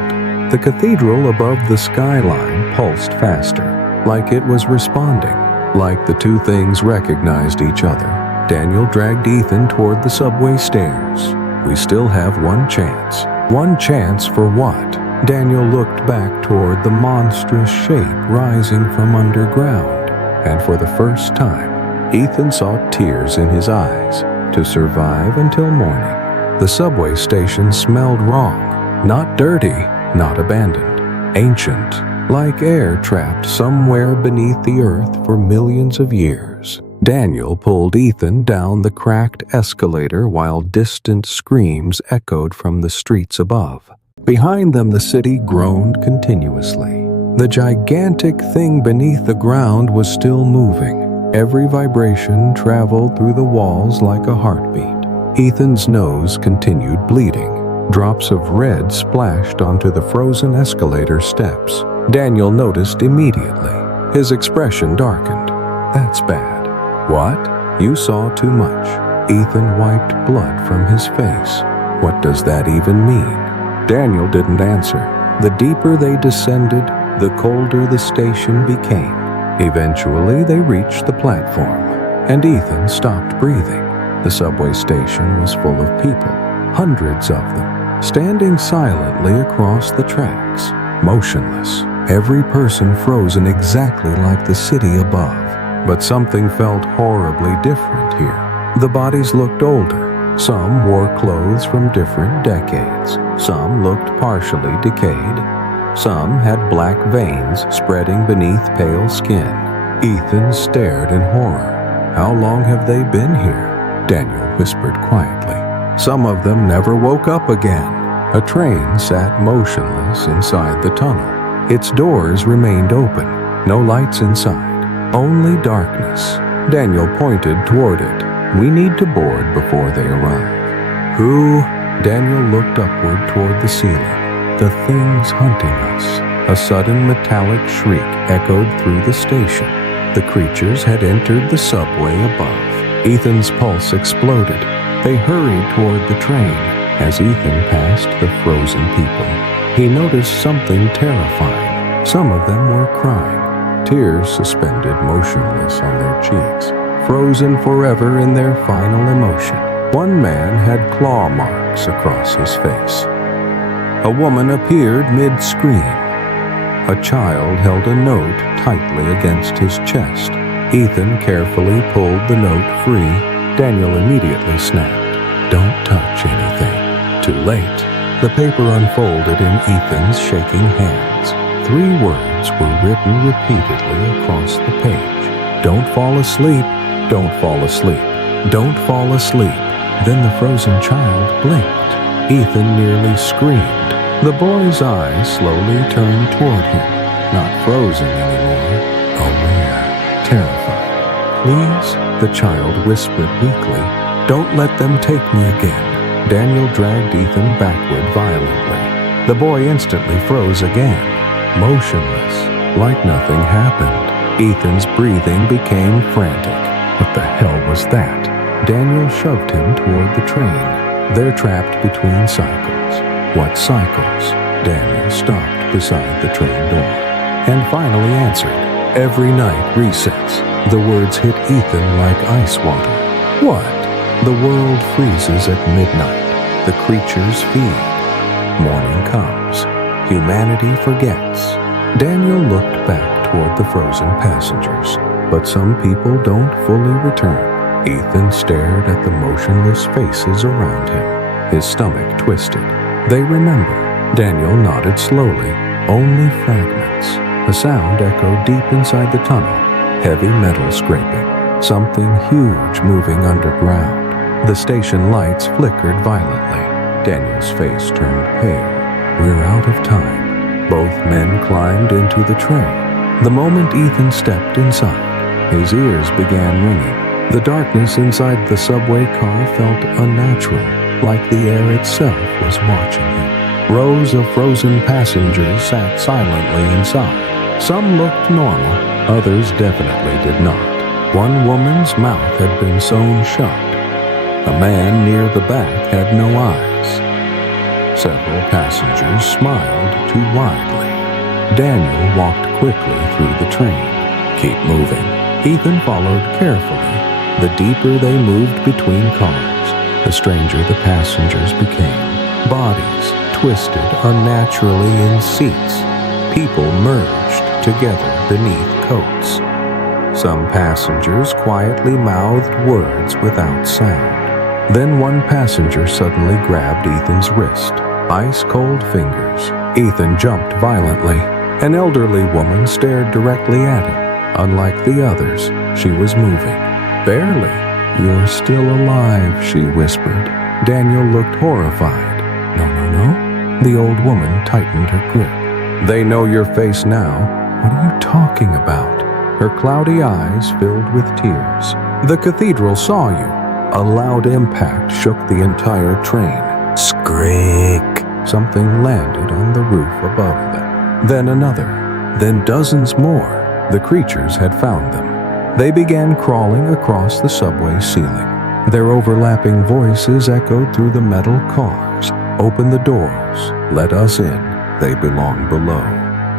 The cathedral above the skyline pulsed faster, like it was responding, like the two things recognized each other. Daniel dragged Ethan toward the subway stairs. "We still have one chance." One chance for what? Daniel looked back toward the monstrous shape rising from underground, and for the first time, Ethan saw tears in his eyes. To survive until morning. The subway station smelled wrong. Not dirty, not abandoned. Ancient, like air trapped somewhere beneath the earth for millions of years. Daniel pulled Ethan down the cracked escalator while distant screams echoed from the streets above. Behind them, the city groaned continuously. The gigantic thing beneath the ground was still moving. Every vibration traveled through the walls like a heartbeat. Ethan's nose continued bleeding. Drops of red splashed onto the frozen escalator steps. Daniel noticed immediately. His expression darkened. "That's bad." "What? You saw too much." Ethan wiped blood from his face. "What does that even mean?" Daniel didn't answer. The deeper they descended, the colder the station became. Eventually, they reached the platform, and Ethan stopped breathing. The subway station was full of people, hundreds of them, standing silently across the tracks, motionless, every person frozen exactly like the city above. But something felt horribly different here. The bodies looked older. Some wore clothes from different decades. Some looked partially decayed. Some had black veins spreading beneath pale skin. Ethan stared in horror. "How long have they been here?" Daniel whispered quietly. "Some of them never woke up again." A train sat motionless inside the tunnel. Its doors remained open. No lights inside. Only darkness. Daniel pointed toward it. "We need to board before they arrive." "Who?" Daniel looked upward toward the ceiling. "The thing's hunting us." A sudden metallic shriek echoed through the station. The creatures had entered the subway above. Ethan's pulse exploded. They hurried toward the train. As Ethan passed the frozen people, he noticed something terrifying. Some of them were crying, tears suspended motionless on their cheeks, frozen forever in their final emotion. One man had claw marks across his face. A woman appeared mid-scream. A child held a note tightly against his chest. Ethan carefully pulled the note free. Daniel immediately snapped, "Don't touch anything." Too late. The paper unfolded in Ethan's shaking hands. 3 words were written repeatedly across the page. "Don't fall asleep. Don't fall asleep. Don't fall asleep." Then the frozen child blinked. Ethan nearly screamed. The boy's eyes slowly turned toward him, not frozen anymore, aware, terrified. "Please," the child whispered weakly, "don't let them take me again." Daniel dragged Ethan backward violently. The boy instantly froze again, motionless, like nothing happened. Ethan's breathing became frantic. What the hell was that? Daniel shoved him toward the train. They're trapped between cycles. What cycles? Daniel stopped beside the train door and finally answered. "Every night resets." The words hit Ethan like ice water. "What?" "The world freezes at midnight. The creatures feed. Morning comes. Humanity forgets." Daniel looked back toward the frozen passengers. But some people don't fully return. Ethan stared at the motionless faces around him. His stomach twisted. They remember. Daniel nodded slowly. Only fragments. A sound echoed deep inside the tunnel. Heavy metal scraping. Something huge moving underground. The station lights flickered violently. Daniel's face turned pale. "We're out of time." Both men climbed into the train. The moment Ethan stepped inside, his ears began ringing. The darkness inside the subway car felt unnatural, like the air itself was watching him. Rows of frozen passengers sat silently inside. Some looked normal, others definitely did not. One woman's mouth had been sewn shut. A man near the back had no eyes. Several passengers smiled too widely. Daniel walked quickly through the train. "Keep moving." Ethan followed carefully. The deeper they moved between cars, the stranger the passengers became. Bodies twisted unnaturally in seats. People merged together beneath coats. Some passengers quietly mouthed words without sound. Then one passenger suddenly grabbed Ethan's wrist. Ice-cold fingers. Ethan jumped violently. An elderly woman stared directly at him. Unlike the others, she was moving. "Barely." "You're still alive," she whispered. Daniel looked horrified. "No, no, no." The old woman tightened her grip. "They know your face now." "What are you talking about?" Her cloudy eyes filled with tears. "The cathedral saw you." A loud impact shook the entire train. "Skrik!" something landed on the roof above them. Then another, then dozens more. The creatures had found them. They began crawling across the subway ceiling. Their overlapping voices echoed through the metal cars. "Open the doors. Let us in. They belong below."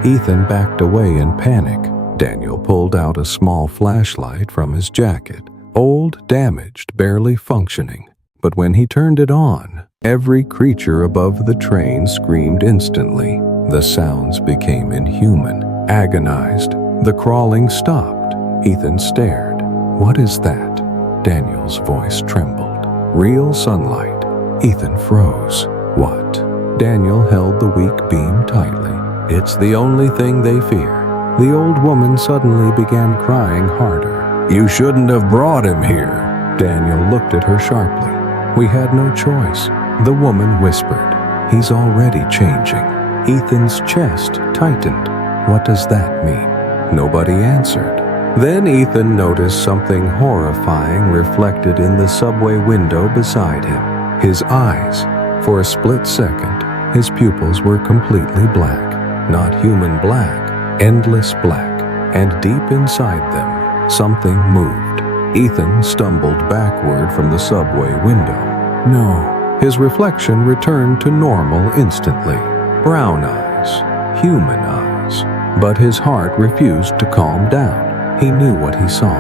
Ethan backed away in panic. Daniel pulled out a small flashlight from his jacket. Old, damaged, barely functioning. But when he turned it on, every creature above the train screamed instantly. The sounds became inhuman, agonized. The crawling stopped. Ethan stared. "What is that?" Daniel's voice trembled. "Real sunlight." Ethan froze. "What?" Daniel held the weak beam tightly. "It's the only thing they fear." The old woman suddenly began crying harder. "You shouldn't have brought him here." Daniel looked at her sharply. "We had no choice." The woman whispered, "He's already changing." Ethan's chest tightened. "What does that mean?" Nobody answered. Then Ethan noticed something horrifying reflected in the subway window beside him. His eyes. For a split second, his pupils were completely black. Not human black, endless black. And deep inside them, something moved. Ethan stumbled backward from the subway window. No. His reflection returned to normal instantly. Brown eyes. Human eyes. But his heart refused to calm down. He knew what he saw.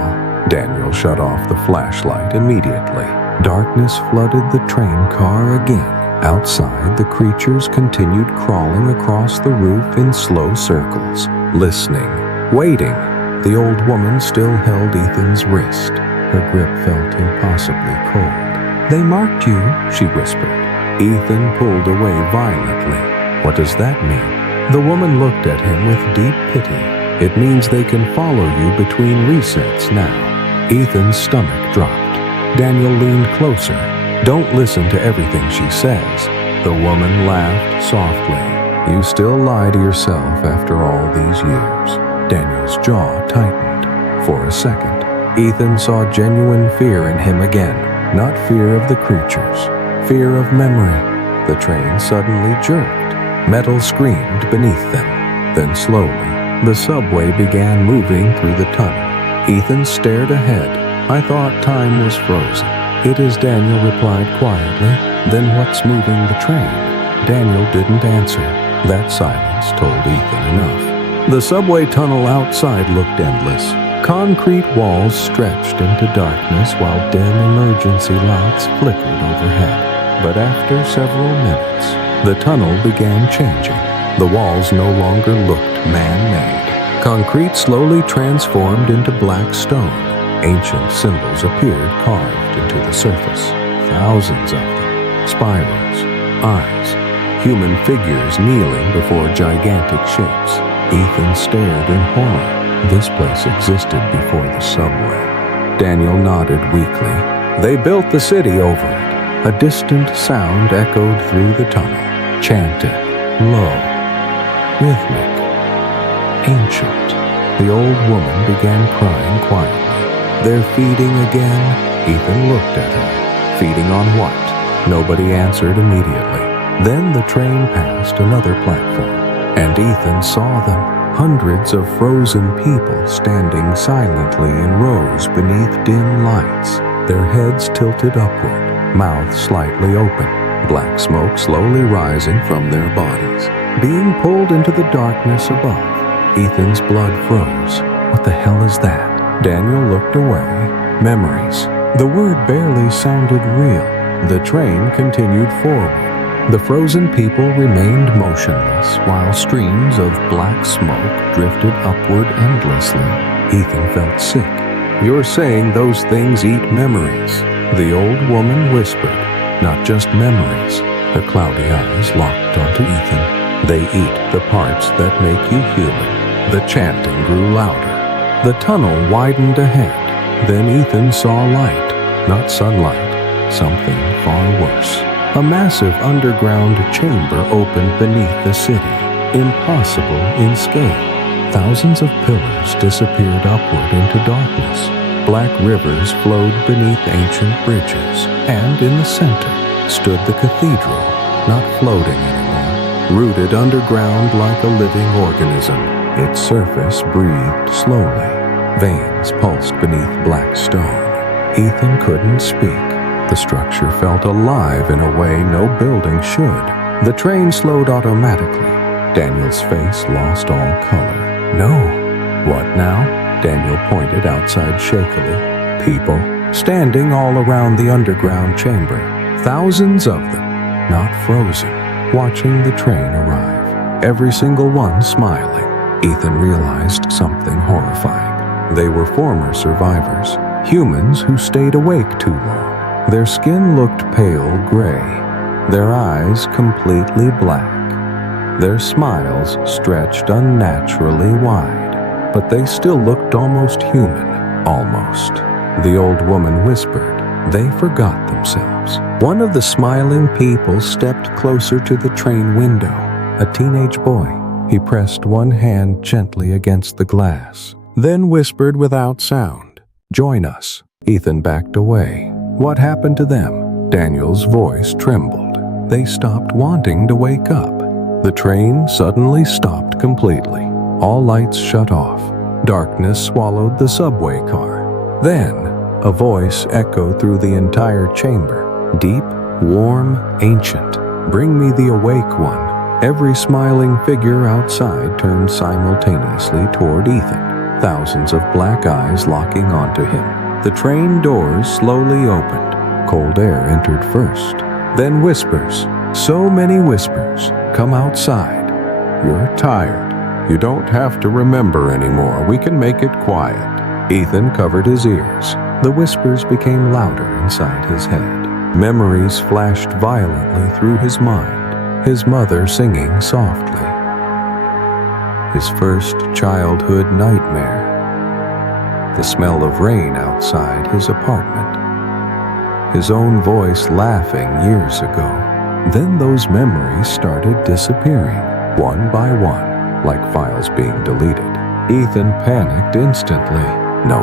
Daniel shut off the flashlight immediately. Darkness flooded the train car again. Outside, the creatures continued crawling across the roof in slow circles, listening, waiting. The old woman still held Ethan's wrist. Her grip felt impossibly cold. "They marked you," she whispered. Ethan pulled away violently. "What does that mean?" The woman looked at him with deep pity. "It means they can follow you between resets now." Ethan's stomach dropped. Daniel leaned closer. "Don't listen to everything she says." The woman laughed softly. "You still lie to yourself after all these years." Daniel's jaw tightened. For a second, Ethan saw genuine fear in him again. Not fear of the creatures, fear of memory. The train suddenly jerked. Metal screamed beneath them. Then slowly, the subway began moving through the tunnel. Ethan stared ahead. "I thought time was frozen." "It is," Daniel replied quietly. "Then what's moving the train?" Daniel didn't answer. That silence told Ethan enough. The subway tunnel outside looked endless. Concrete walls stretched into darkness while dim emergency lights flickered overhead. But after several minutes, the tunnel began changing. The walls no longer looked man-made. Concrete slowly transformed into black stone. Ancient symbols appeared carved into the surface. Thousands of them. Spirals, eyes, human figures kneeling before gigantic shapes. Ethan stared in horror. This place existed before the subway. Daniel nodded weakly. They built the city over it. A distant sound echoed through the tunnel. Chanted, low, rhythmic, ancient. The old woman began crying quietly. "They're feeding again?" Ethan looked at her. "Feeding on what?" Nobody answered immediately. Then the train passed another platform, and Ethan saw them. Hundreds of frozen people standing silently in rows beneath dim lights, their heads tilted upward, mouths slightly open, black smoke slowly rising from their bodies, being pulled into the darkness above. Ethan's blood froze. What the hell is that? Daniel looked away. Memories. The word barely sounded real. The train continued forward. The frozen people remained motionless while streams of black smoke drifted upward endlessly. Ethan felt sick. "You're saying those things eat memories," the old woman whispered. "Not just memories." Her cloudy eyes locked onto Ethan. "They eat the parts that make you human." The chanting grew louder. The tunnel widened ahead. Then Ethan saw light, not sunlight, something far worse. A massive underground chamber opened beneath the city, impossible in scale. Thousands of pillars disappeared upward into darkness. Black rivers flowed beneath ancient bridges, and in the center stood the cathedral, not floating anymore, rooted underground like a living organism. Its surface breathed slowly. Veins pulsed beneath black stone. Ethan couldn't speak. The structure felt alive in a way no building should. The train slowed automatically. Daniel's face lost all color. No. What now? Daniel pointed outside shakily. People, standing all around the underground chamber. Thousands of them, not frozen, watching the train arrive. Every single one smiling. Ethan realized something horrifying. They were former survivors, humans who stayed awake too long. Their skin looked pale gray, their eyes completely black. Their smiles stretched unnaturally wide, but they still looked almost human, almost. The old woman whispered. They forgot themselves. One of the smiling people stepped closer to the train window, a teenage boy. He pressed one hand gently against the glass, then whispered without sound, "Join us." Ethan backed away. What happened to them? Daniel's voice trembled. They stopped wanting to wake up. The train suddenly stopped completely. All lights shut off. Darkness swallowed the subway car. Then, a voice echoed through the entire chamber. Deep, warm, ancient. Bring me the awake one. Every smiling figure outside turned simultaneously toward Ethan, thousands of black eyes locking onto him. The train doors slowly opened. Cold air entered first. Then whispers. So many whispers. Come outside. You're tired. You don't have to remember anymore. We can make it quiet. Ethan covered his ears. The whispers became louder inside his head. Memories flashed violently through his mind. His mother singing softly. His first childhood nightmare. The smell of rain outside his apartment. His own voice laughing years ago. Then those memories started disappearing, one by one, like files being deleted. Ethan panicked instantly. No.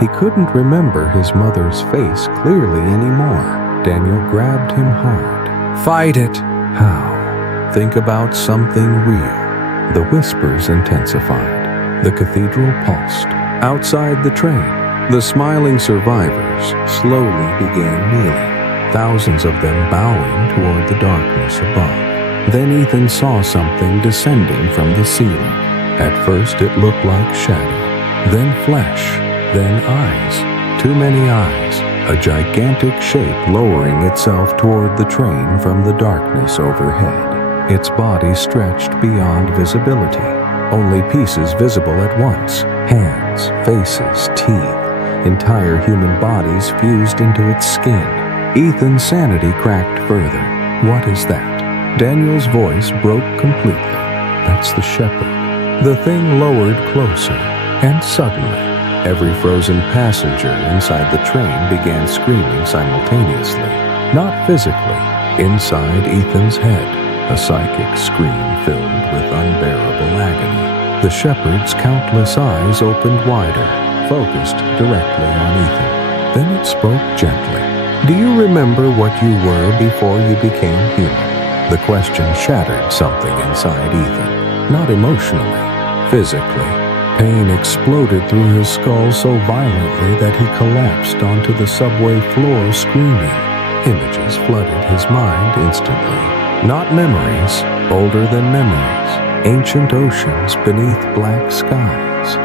He couldn't remember his mother's face clearly anymore. Daniel grabbed him hard. Fight it! How? Think about something real. The whispers intensified. The cathedral pulsed. Outside the train, the smiling survivors slowly began kneeling, thousands of them bowing toward the darkness above. Then Ethan saw something descending from the ceiling. At first it looked like shadow, then flesh, then eyes. Too many eyes. A gigantic shape lowering itself toward the train from the darkness overhead. Its body stretched beyond visibility. Only pieces visible at once. Hands, faces, teeth. Entire human bodies fused into its skin. Ethan's sanity cracked further. What is that? Daniel's voice broke completely. That's the shepherd. The thing lowered closer, and suddenly, every frozen passenger inside the train began screaming simultaneously. Not physically. Inside Ethan's head, a psychic scream filled with unbearable agony. The shepherd's countless eyes opened wider, focused directly on Ethan. Then it spoke gently. Do you remember what you were before you became human? The question shattered something inside Ethan. Not emotionally, physically. Pain exploded through his skull so violently that he collapsed onto the subway floor screaming. Images flooded his mind instantly. Not memories, older than memories. Ancient oceans beneath black skies.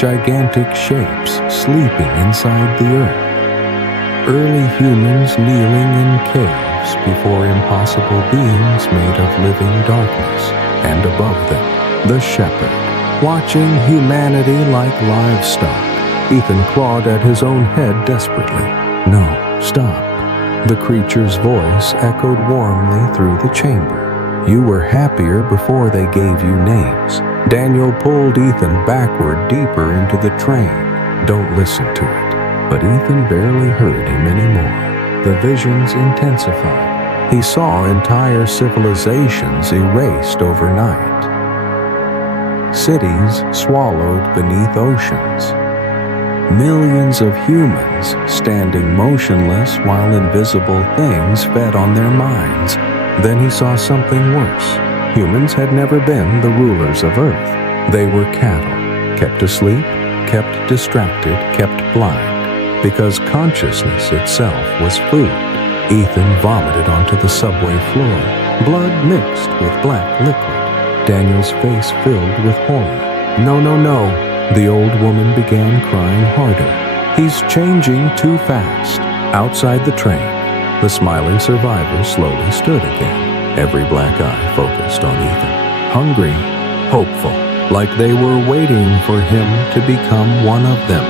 Gigantic shapes sleeping inside the earth. Early humans kneeling in caves before impossible beings made of living darkness. And above them, the shepherd. Watching humanity like livestock. Ethan clawed at his own head desperately. No, stop. The creature's voice echoed warmly through the chamber. You were happier before they gave you names. Daniel pulled Ethan backward deeper into the train. Don't listen to it. But Ethan barely heard him anymore. The visions intensified. He saw entire civilizations erased overnight. Cities swallowed beneath oceans. Millions of humans standing motionless while invisible things fed on their minds. Then he saw something worse. Humans had never been the rulers of Earth. They were cattle, kept asleep, kept distracted, kept blind, because consciousness itself was food. Ethan vomited onto the subway floor, blood mixed with black liquid. Daniel's face filled with horror. "No, no, no." The old woman began crying harder. "He's changing too fast." Outside the train, the smiling survivors slowly stood again, every black eye focused on Ethan. Hungry, hopeful, like they were waiting for him to become one of them.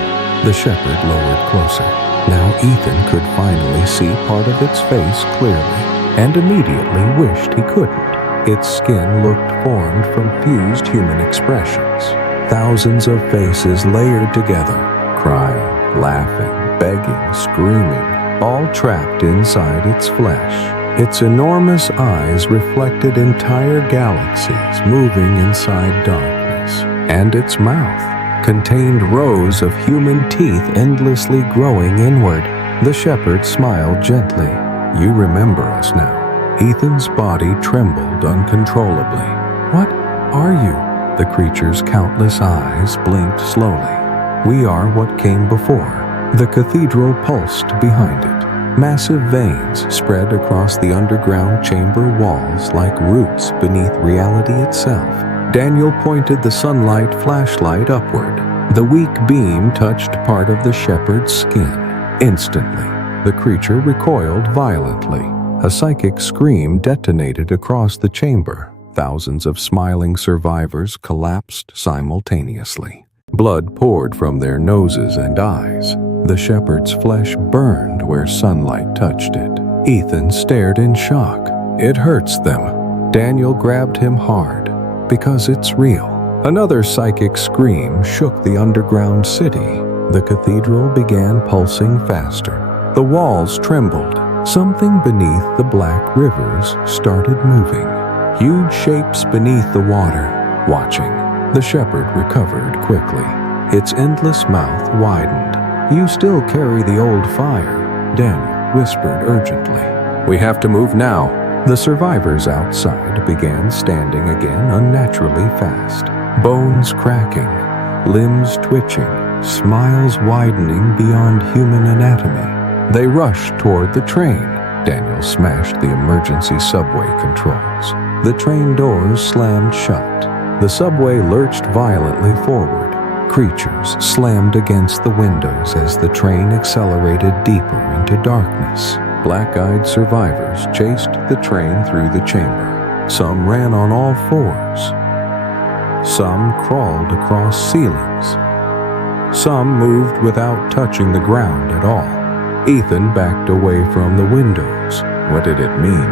The shepherd lowered closer. Now Ethan could finally see part of its face clearly, and immediately wished he couldn't. Its skin looked formed from fused human expressions. Thousands of faces layered together, crying, laughing, begging, screaming, all trapped inside its flesh. Its enormous eyes reflected entire galaxies moving inside darkness, and its mouth contained rows of human teeth endlessly growing inward. The shepherd smiled gently. "You remember us now." Ethan's body trembled uncontrollably. "What are you?" The creature's countless eyes blinked slowly. "We are what came before." The cathedral pulsed behind it. Massive veins spread across the underground chamber walls like roots beneath reality itself. Daniel pointed the sunlight flashlight upward. The weak beam touched part of the shepherd's skin. Instantly, the creature recoiled violently. A psychic scream detonated across the chamber. Thousands of smiling survivors collapsed simultaneously. Blood poured from their noses and eyes. The shepherd's flesh burned where sunlight touched it. Ethan stared in shock. "It hurts them." Daniel grabbed him hard. "Because it's real." Another psychic scream shook the underground city. The cathedral began pulsing faster. The walls trembled. Something beneath the black rivers started moving. Huge shapes beneath the water, watching. The shepherd recovered quickly. Its endless mouth widened. "You still carry the old fire," Daniel whispered urgently. "We have to move now." The survivors outside began standing again unnaturally fast. Bones cracking, limbs twitching, smiles widening beyond human anatomy. They rushed toward the train. Daniel smashed the emergency subway controls. The train doors slammed shut. The subway lurched violently forward. Creatures slammed against the windows as the train accelerated deeper into darkness. Black-eyed survivors chased the train through the chamber. Some ran on all fours. Some crawled across ceilings. Some moved without touching the ground at all. Ethan backed away from the windows. What did it mean?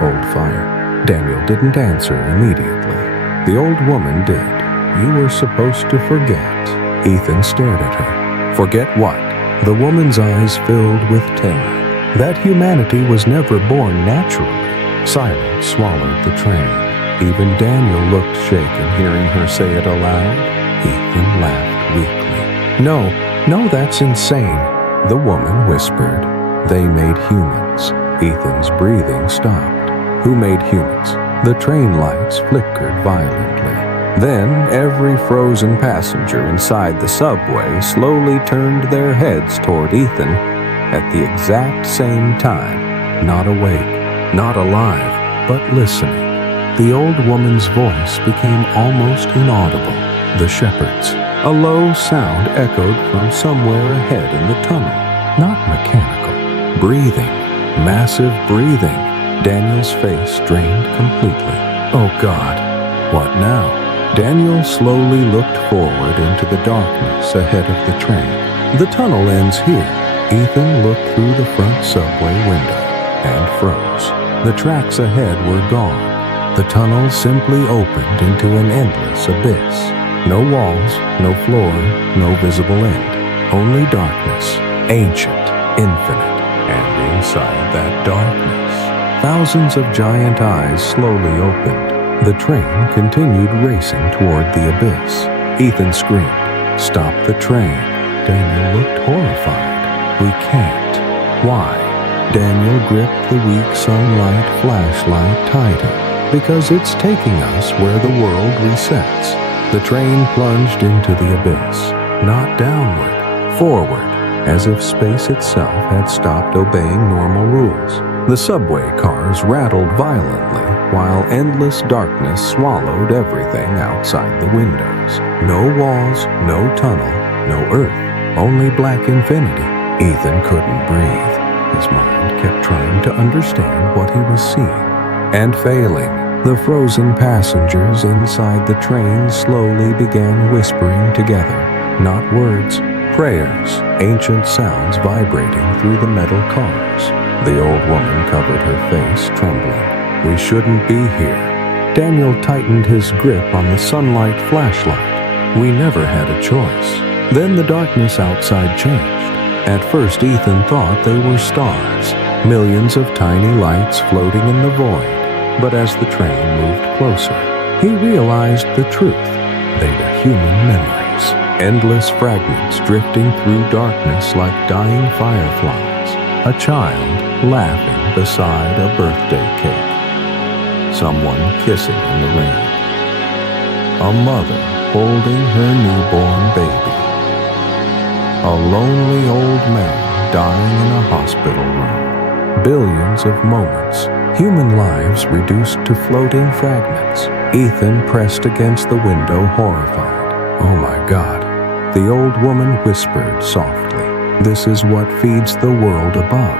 Old fire. Daniel didn't answer immediately. The old woman did. "You were supposed to forget." Ethan stared at her. "Forget what?" The woman's eyes filled with terror. That humanity was never born naturally. Silence swallowed the train. Even Daniel looked shaken hearing her say it aloud. Ethan laughed weakly. No, that's insane," the woman whispered. "They made humans." Ethan's breathing stopped. "Who made humans?" The train lights flickered violently. Then every frozen passenger inside the subway slowly turned their heads toward Ethan at the exact same time. Not awake, not alive, but listening. The old woman's voice became almost inaudible. The shepherd's. A low sound echoed from somewhere ahead in the tunnel. Not mechanical. Breathing. Massive breathing. Daniel's face drained completely. "Oh God, what now?" Daniel slowly looked forward into the darkness ahead of the train. "The tunnel ends here." Ethan looked through the front subway window and froze. The tracks ahead were gone. The tunnel simply opened into an endless abyss. No walls, no floor, no visible end. Only darkness, ancient, infinite, and inside that darkness, thousands of giant eyes slowly opened. The train continued racing toward the abyss. Ethan screamed, "Stop the train." Daniel looked horrified. "We can't." "Why?" Daniel gripped the weak sunlight flashlight tighter, because it's taking us where the world resets. The train plunged into the abyss, not downward, forward, as if space itself had stopped obeying normal rules. The subway cars rattled violently, while endless darkness swallowed everything outside the windows. No walls, no tunnel, no earth, only black infinity. Ethan couldn't breathe. His mind kept trying to understand what he was seeing, and failing. The frozen passengers inside the train slowly began whispering together. Not words, prayers, ancient sounds vibrating through the metal cars. The old woman covered her face, trembling. "We shouldn't be here." Daniel tightened his grip on the sunlight flashlight. We never had a choice. Then the darkness outside changed. At first, Ethan thought they were stars, millions of tiny lights floating in the void. But as the train moved closer, he realized the truth. They were human memories, endless fragments drifting through darkness like dying fireflies. A child laughing beside a birthday cake. Someone kissing in the rain. A mother holding her newborn baby. A lonely old man dying in a hospital room. Billions of moments. Human lives reduced to floating fragments. Ethan pressed against the window, horrified. "Oh my God," the old woman whispered softly. "This is what feeds the world above."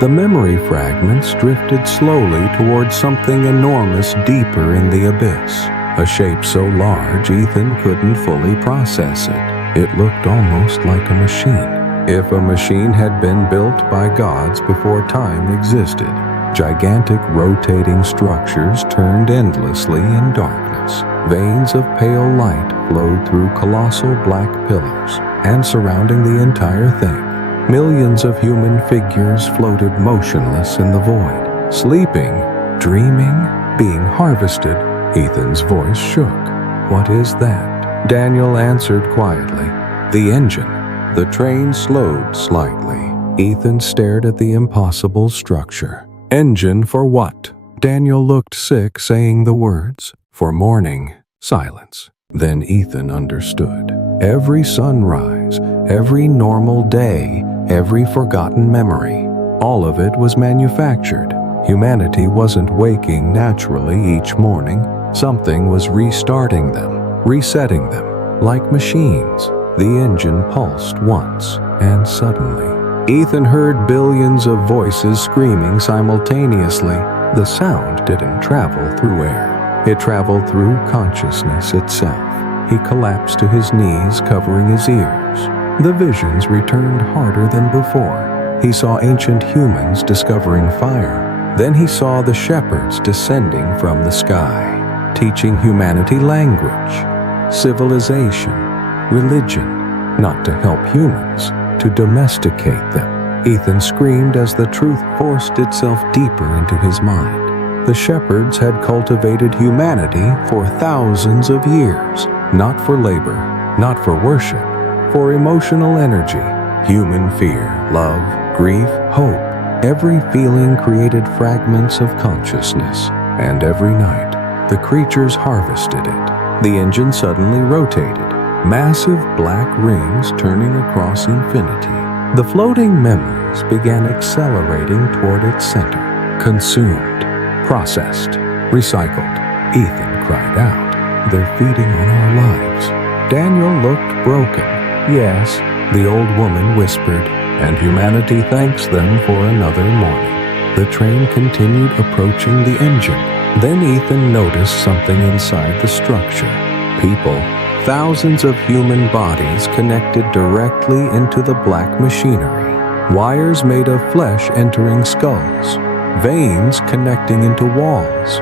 The memory fragments drifted slowly towards something enormous deeper in the abyss. A shape so large Ethan couldn't fully process it. It looked almost like a machine. If a machine had been built by gods before time existed. Gigantic rotating structures turned endlessly in darkness. Veins of pale light flowed through colossal black pillars, and surrounding the entire thing, millions of human figures floated motionless in the void, sleeping, dreaming, being harvested. Ethan's voice shook. "What is that?" Daniel answered quietly. "The engine." The train slowed slightly. Ethan stared at the impossible structure. "Engine for what?" Daniel looked sick saying the words. "For morning." Silence. Then Ethan understood. Every sunrise, every normal day, every forgotten memory, all of it was manufactured. Humanity wasn't waking naturally each morning. Something was restarting them, resetting them, like machines. The engine pulsed once, and suddenly, Ethan heard billions of voices screaming simultaneously. The sound didn't travel through air. It traveled through consciousness itself. He collapsed to his knees, covering his ears. The visions returned harder than before. He saw ancient humans discovering fire. Then he saw the shepherds descending from the sky, teaching humanity language, civilization, religion, not to help humans, to domesticate them. Ethan screamed as the truth forced itself deeper into his mind. The shepherds had cultivated humanity for thousands of years, not for labor, not for worship, for emotional energy, human fear, love, grief, hope. Every feeling created fragments of consciousness, and every night, the creatures harvested it. The engine suddenly rotated, massive black rings turning across infinity. The floating memories began accelerating toward its center, consumed, processed, recycled. Ethan cried out, "They're feeding on our lives." Daniel looked broken. "Yes," the old woman whispered, "and humanity thanks them for another morning." The train continued approaching the engine. Then Ethan noticed something inside the structure. People. Thousands of human bodies connected directly into the black machinery. Wires made of flesh entering skulls. Veins connecting into walls.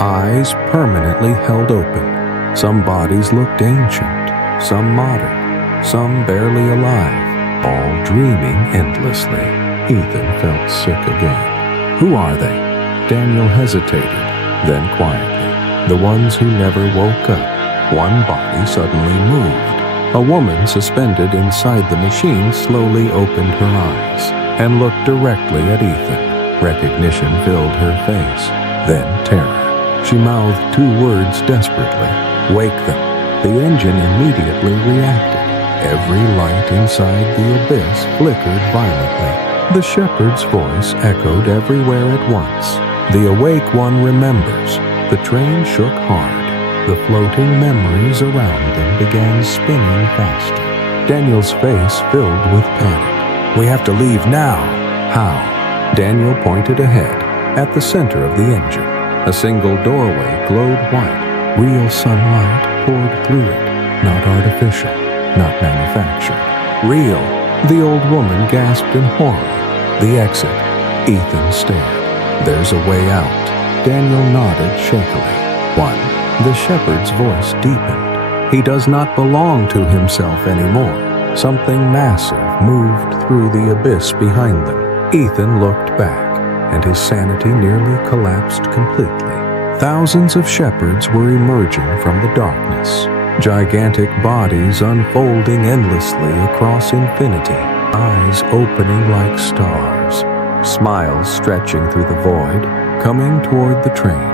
Eyes permanently held open. Some bodies looked ancient, some modern, some barely alive, all dreaming endlessly. Ethan felt sick again. "Who are they?" Daniel hesitated, then quietly. "The ones who never woke up." One body suddenly moved. A woman suspended inside the machine slowly opened her eyes. and looked directly at Ethan. Recognition filled her face, then terror. She mouthed 2 words desperately. "Wake them." The engine immediately reacted. Every light inside the abyss flickered violently. The shepherd's voice echoed everywhere at once. The awake one remembers. The train shook hard. The floating memories around them began spinning faster. Daniel's face filled with panic. "We have to leave now." "How?" Daniel pointed ahead, at the center of the engine. A single doorway glowed white. Real sunlight poured through it, not artificial, not manufactured. "Real." The old woman gasped in horror. "The exit." Ethan stared. "There's a way out." Daniel nodded shakily. "One." The shepherd's voice deepened. He does not belong to himself anymore. Something massive moved through the abyss behind them. Ethan looked back, and his sanity nearly collapsed completely. Thousands of shepherds were emerging from the darkness. Gigantic bodies unfolding endlessly across infinity, eyes opening like stars, smiles stretching through the void, coming toward the train.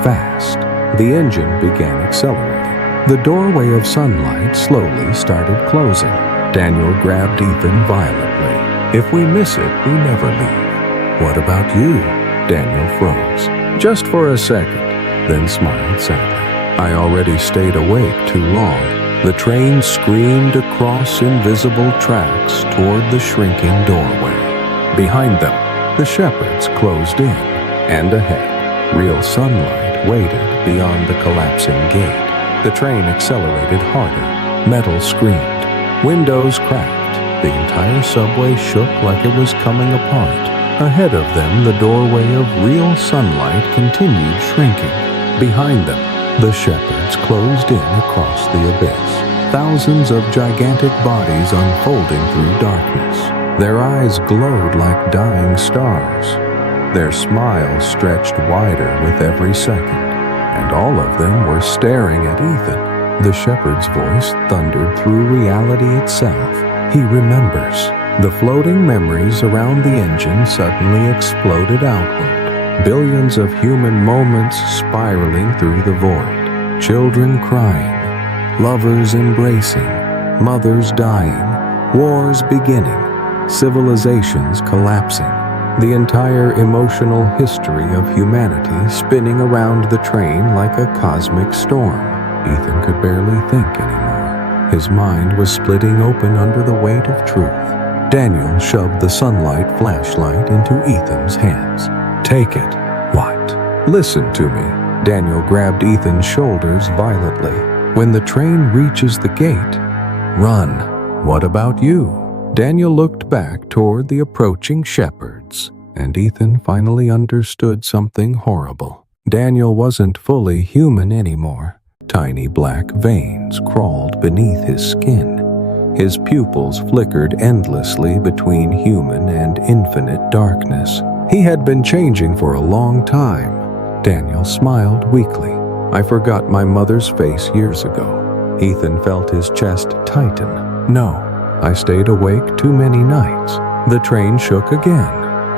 Fast. The engine began accelerating. The doorway of sunlight slowly started closing. Daniel grabbed Ethan violently. "If we miss it, we never leave." "What about you?" Daniel froze. Just for a second, then smiled sadly. "I already stayed awake too long." The train screamed across invisible tracks toward the shrinking doorway. Behind them, the shepherds closed in, and ahead, real sunlight waited beyond the collapsing gate. The train accelerated harder. Metal screamed. Windows cracked. The entire subway shook like it was coming apart. Ahead of them, the doorway of real sunlight continued shrinking. Behind them, the shepherds closed in across the abyss. Thousands of gigantic bodies unfolding through darkness. Their eyes glowed like dying stars. Their smiles stretched wider with every second, and all of them were staring at Ethan. The shepherd's voice thundered through reality itself. He remembers. The floating memories around the engine suddenly exploded outward. Billions of human moments spiraling through the void. Children crying, lovers embracing, mothers dying, wars beginning, civilizations collapsing. The entire emotional history of humanity spinning around the train like a cosmic storm. Ethan could barely think anymore. His mind was splitting open under the weight of truth. Daniel shoved the sunlight flashlight into Ethan's hands. "Take it." "What?" "Listen to me." Daniel grabbed Ethan's shoulders violently. "When the train reaches the gate, run." "What about you?" Daniel looked back toward the approaching shepherds, and Ethan finally understood something horrible. Daniel wasn't fully human anymore. Tiny black veins crawled beneath his skin. His pupils flickered endlessly between human and infinite darkness. He had been changing for a long time. Daniel smiled weakly. "I forgot my mother's face years ago." Ethan felt his chest tighten. "No, I stayed awake too many nights." The train shook again.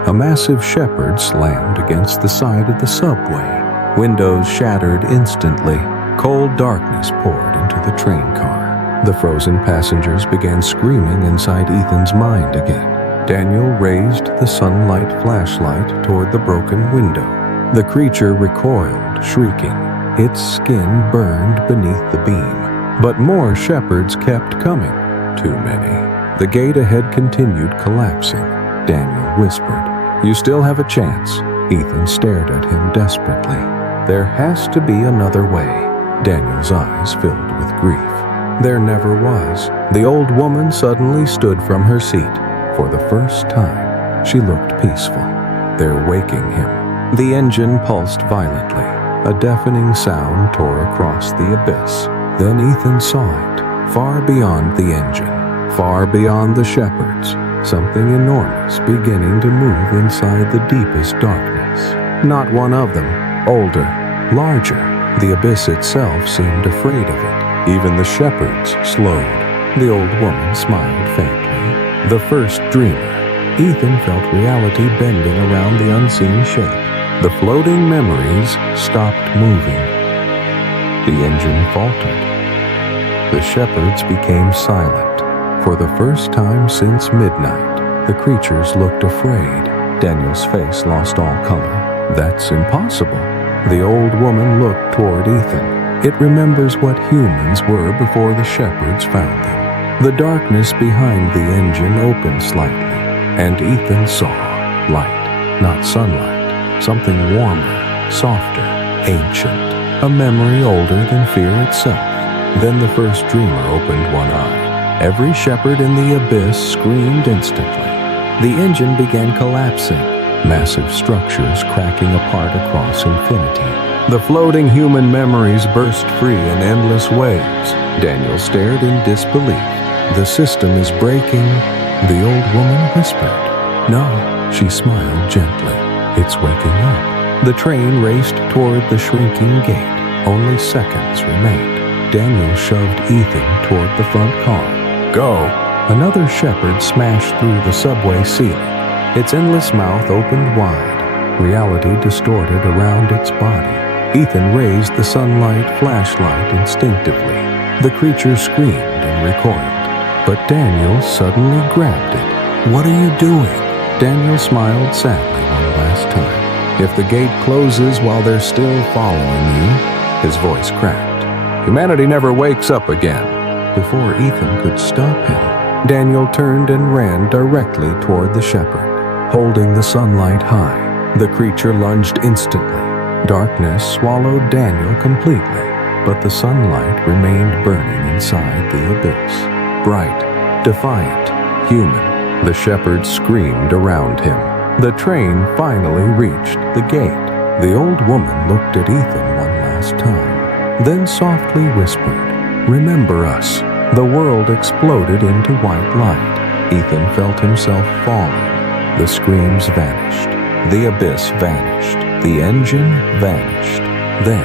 A massive shepherd slammed against the side of the subway. Windows shattered instantly. Cold darkness poured into the train car. The frozen passengers began screaming inside Ethan's mind again. Daniel raised the sunlight flashlight toward the broken window. The creature recoiled, shrieking. Its skin burned beneath the beam. But more shepherds kept coming. Too many. The gate ahead continued collapsing. Daniel whispered, "You still have a chance." Ethan stared at him desperately. "There has to be another way." Daniel's eyes filled with grief. There never was. The old woman suddenly stood from her seat. For the first time, she looked peaceful. They're waking him. The engine pulsed violently. A deafening sound tore across the abyss. Then Ethan saw it. Far beyond the engine, far beyond the shepherds, something enormous beginning to move inside the deepest darkness. Not one of them, older, larger. The abyss itself seemed afraid of it. Even the shepherds slowed. The old woman smiled faintly. "The first dreamer." Ethan felt reality bending around the unseen shape. The floating memories stopped moving. The engine faltered. The shepherds became silent. For the first time since midnight, the creatures looked afraid. Daniel's face lost all color. "That's impossible." The old woman looked toward Ethan. "It remembers what humans were before the shepherds found them." The darkness behind the engine opened slightly, and Ethan saw light, not sunlight, something warmer, softer, ancient, a memory older than fear itself. Then the first dreamer opened one eye. Every shepherd in the abyss screamed instantly. The engine began collapsing, massive structures cracking apart across infinity. The floating human memories burst free in endless waves. Daniel stared in disbelief. "The system is breaking," the old woman whispered. "No," she smiled gently. "It's waking up." The train raced toward the shrinking gate. Only seconds remained. Daniel shoved Ethan toward the front car. "Go!" Another shepherd smashed through the subway ceiling. Its endless mouth opened wide. Reality distorted around its body. Ethan raised the sunlight flashlight instinctively. The creature screamed and recoiled. But Daniel suddenly grabbed it. "What are you doing?" Daniel smiled sadly one last time. "If the gate closes while they're still following you," his voice cracked, "humanity never wakes up again." Before Ethan could stop him, Daniel turned and ran directly toward the shepherd, holding the sunlight high. The creature lunged instantly. Darkness swallowed Daniel completely, but the sunlight remained burning inside the abyss. Bright, defiant, human, the shepherd screamed around him. The train finally reached the gate. The old woman looked at Ethan one last time, then softly whispered, "Remember us." The world exploded into white light. Ethan felt himself falling. The screams vanished. The abyss vanished. The engine vanished. Then,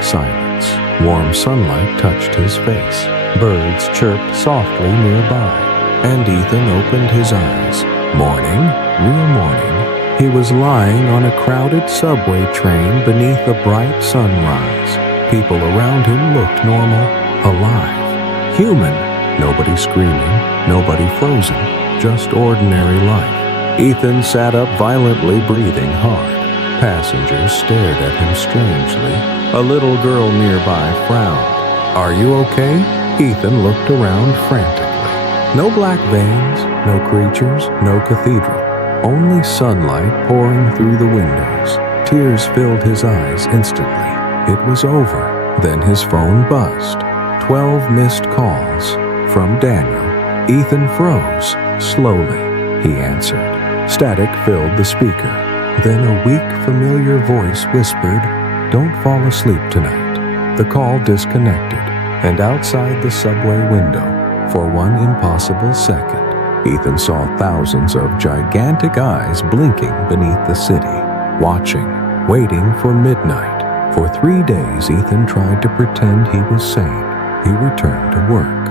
silence. Warm sunlight touched his face. Birds chirped softly nearby, and Ethan opened his eyes. Morning, real morning. He was lying on a crowded subway train beneath a bright sunrise. People around him looked normal, alive, human. Nobody screaming, nobody frozen, just ordinary life. Ethan sat up violently, breathing hard. Passengers stared at him strangely. A little girl nearby frowned. "Are you okay?" Ethan looked around frantically. No black veins, no creatures, no cathedral. Only sunlight pouring through the windows. Tears filled his eyes instantly. It was over. Then his phone buzzed. 12 missed calls. From Daniel. Ethan froze. Slowly, he answered. Static filled the speaker. Then a weak, familiar voice whispered, "Don't fall asleep tonight." The call disconnected, and outside the subway window, for one impossible second, Ethan saw thousands of gigantic eyes blinking beneath the city, watching, waiting for midnight. For 3 days, Ethan tried to pretend he was sane. He returned to work,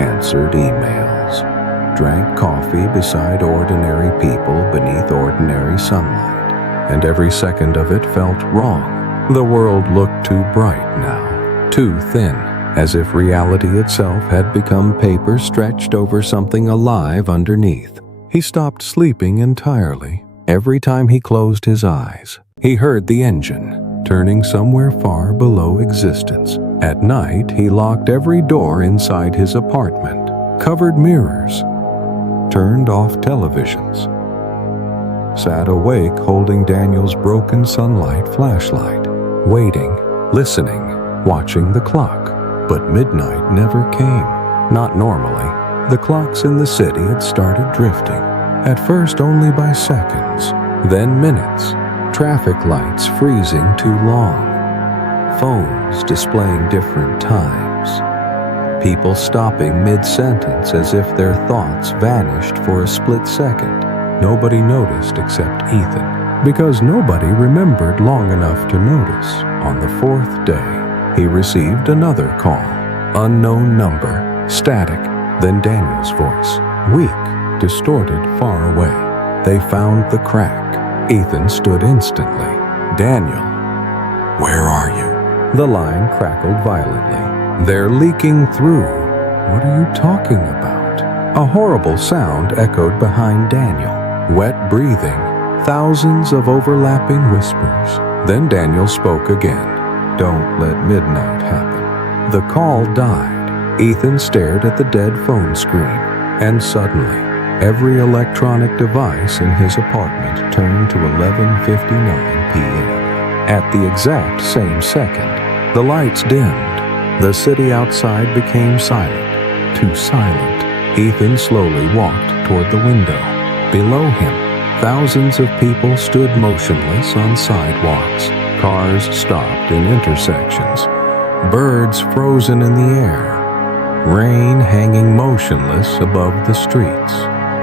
answered emails, drank coffee beside ordinary people beneath ordinary sunlight, and every second of it felt wrong. The world looked too bright now, too thin, as if reality itself had become paper stretched over something alive underneath. He stopped sleeping entirely. Every time he closed his eyes, he heard the engine turning somewhere far below existence. At night, he locked every door inside his apartment, covered mirrors, turned off televisions, sat awake holding Daniel's broken sunlight flashlight, waiting, listening, watching the clock. But midnight never came. Not normally. The clocks in the city had started drifting, at first only by seconds, then minutes, traffic lights freezing too long, phones displaying different times, people stopping mid-sentence as if their thoughts vanished for a split second. Nobody noticed except Ethan, because nobody remembered long enough to notice. On the 4th day, he received another call. Unknown number, static, then Daniel's voice, weak, distorted far away. They found the crack. Ethan stood instantly. "Daniel, where are you?" The line crackled violently. "They're leaking through." "What are you talking about?" A horrible sound echoed behind Daniel. Wet breathing, thousands of overlapping whispers. Then Daniel spoke again. "Don't let midnight happen." The call died. Ethan stared at the dead phone screen, and suddenly, every electronic device in his apartment turned to 11:59 p.m. At the exact same second, the lights dimmed. The city outside became silent. Too silent. Ethan slowly walked toward the window. Below him, thousands of people stood motionless on sidewalks. Cars stopped in intersections. Birds frozen in the air. Rain hanging motionless above the streets.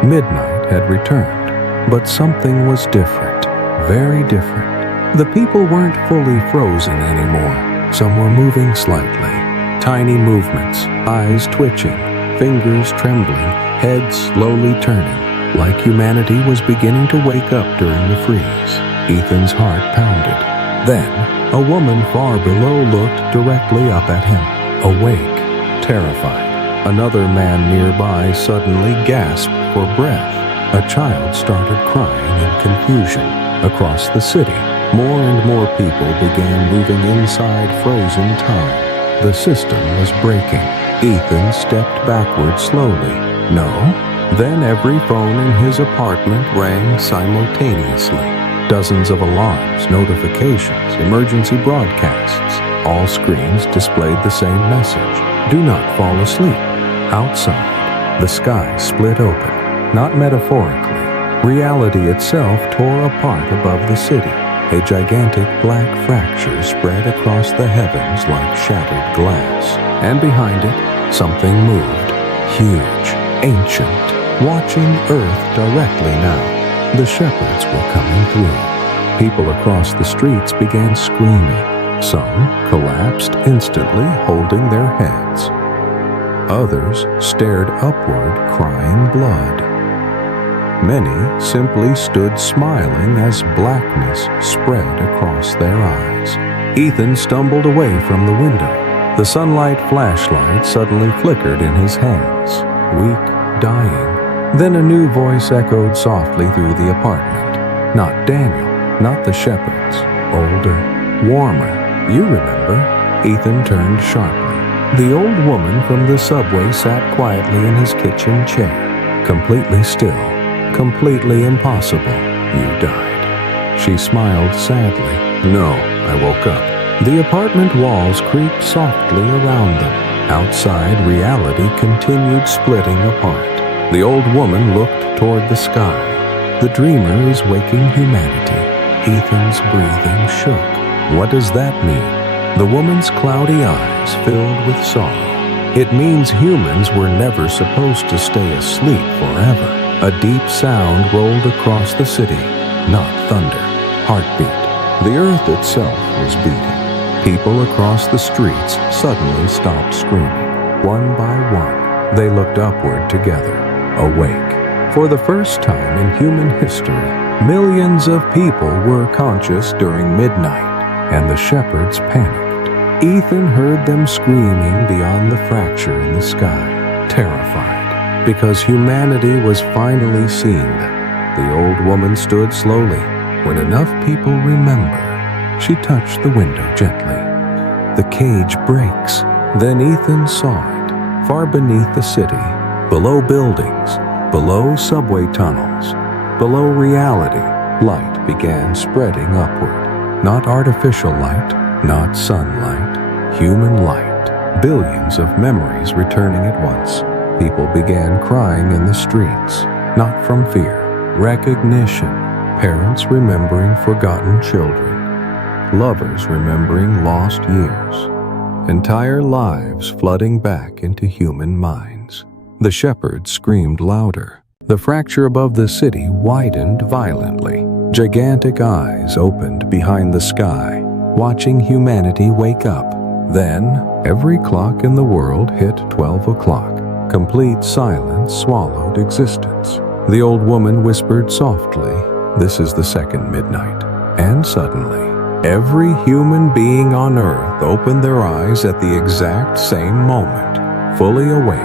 Midnight had returned, but something was different. Very different. The people weren't fully frozen anymore. Some were moving slightly. Tiny movements, eyes twitching, fingers trembling, heads slowly turning, like humanity was beginning to wake up during the freeze. Ethan's heart pounded. Then, a woman far below looked directly up at him, awake, terrified. Another man nearby suddenly gasped for breath. A child started crying in confusion. Across the city, more and more people began moving inside frozen time. The system was breaking. Ethan stepped backward slowly. No? Then every phone in his apartment rang simultaneously. Dozens of alarms, notifications, emergency broadcasts. All screens displayed the same message. Do not fall asleep. Outside, the sky split open, not metaphorically. Reality itself tore apart above the city. A gigantic black fracture spread across the heavens like shattered glass. And behind it, something moved. Huge, ancient, watching Earth directly now. The shepherds were coming through. People across the streets began screaming. Some collapsed instantly, holding their heads. Others stared upward, crying blood. Many simply stood smiling as blackness spread across their eyes. Ethan stumbled away from the window. The sunlight flashlight suddenly flickered in his hands, weak, dying. Then a new voice echoed softly through the apartment. Not Daniel, not the shepherds. Older, warmer. You remember? Ethan turned sharply. The old woman from the subway sat quietly in his kitchen chair, completely still. Completely impossible. You died. She smiled sadly. No, I woke up. The apartment walls creaked softly around them. Outside, reality continued splitting apart. The old woman looked toward the sky. The dreamer is waking humanity. Ethan's breathing shook. What does that mean? The woman's cloudy eyes filled with sorrow. It means humans were never supposed to stay asleep forever. A deep sound rolled across the city, not thunder, heartbeat. The earth itself was beating. People across the streets suddenly stopped screaming. One by one, they looked upward together, awake. For the first time in human history, millions of people were conscious during midnight, and the shepherds panicked. Ethan heard them screaming beyond the fracture in the sky, terrified. Because humanity was finally seeing them. The old woman stood slowly. When enough people remember, she touched the window gently. The cage breaks. Then Ethan saw it, far beneath the city, below buildings, below subway tunnels, below reality. Light began spreading upward. Not artificial light, not sunlight, human light. Billions of memories returning at once. People began crying in the streets, not from fear. Recognition. Parents remembering forgotten children. Lovers remembering lost years. Entire lives flooding back into human minds. The shepherds screamed louder. The fracture above the city widened violently. Gigantic eyes opened behind the sky, watching humanity wake up. Then, every clock in the world hit 12 o'clock. Complete silence swallowed existence. The old woman whispered softly, "This is the second midnight." And suddenly, every human being on earth opened their eyes at the exact same moment, fully awake.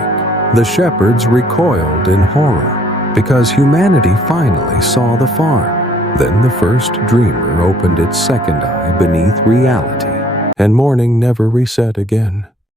The shepherds recoiled in horror, because humanity finally saw the farm. Then the first dreamer opened its second eye beneath reality, and morning never reset again.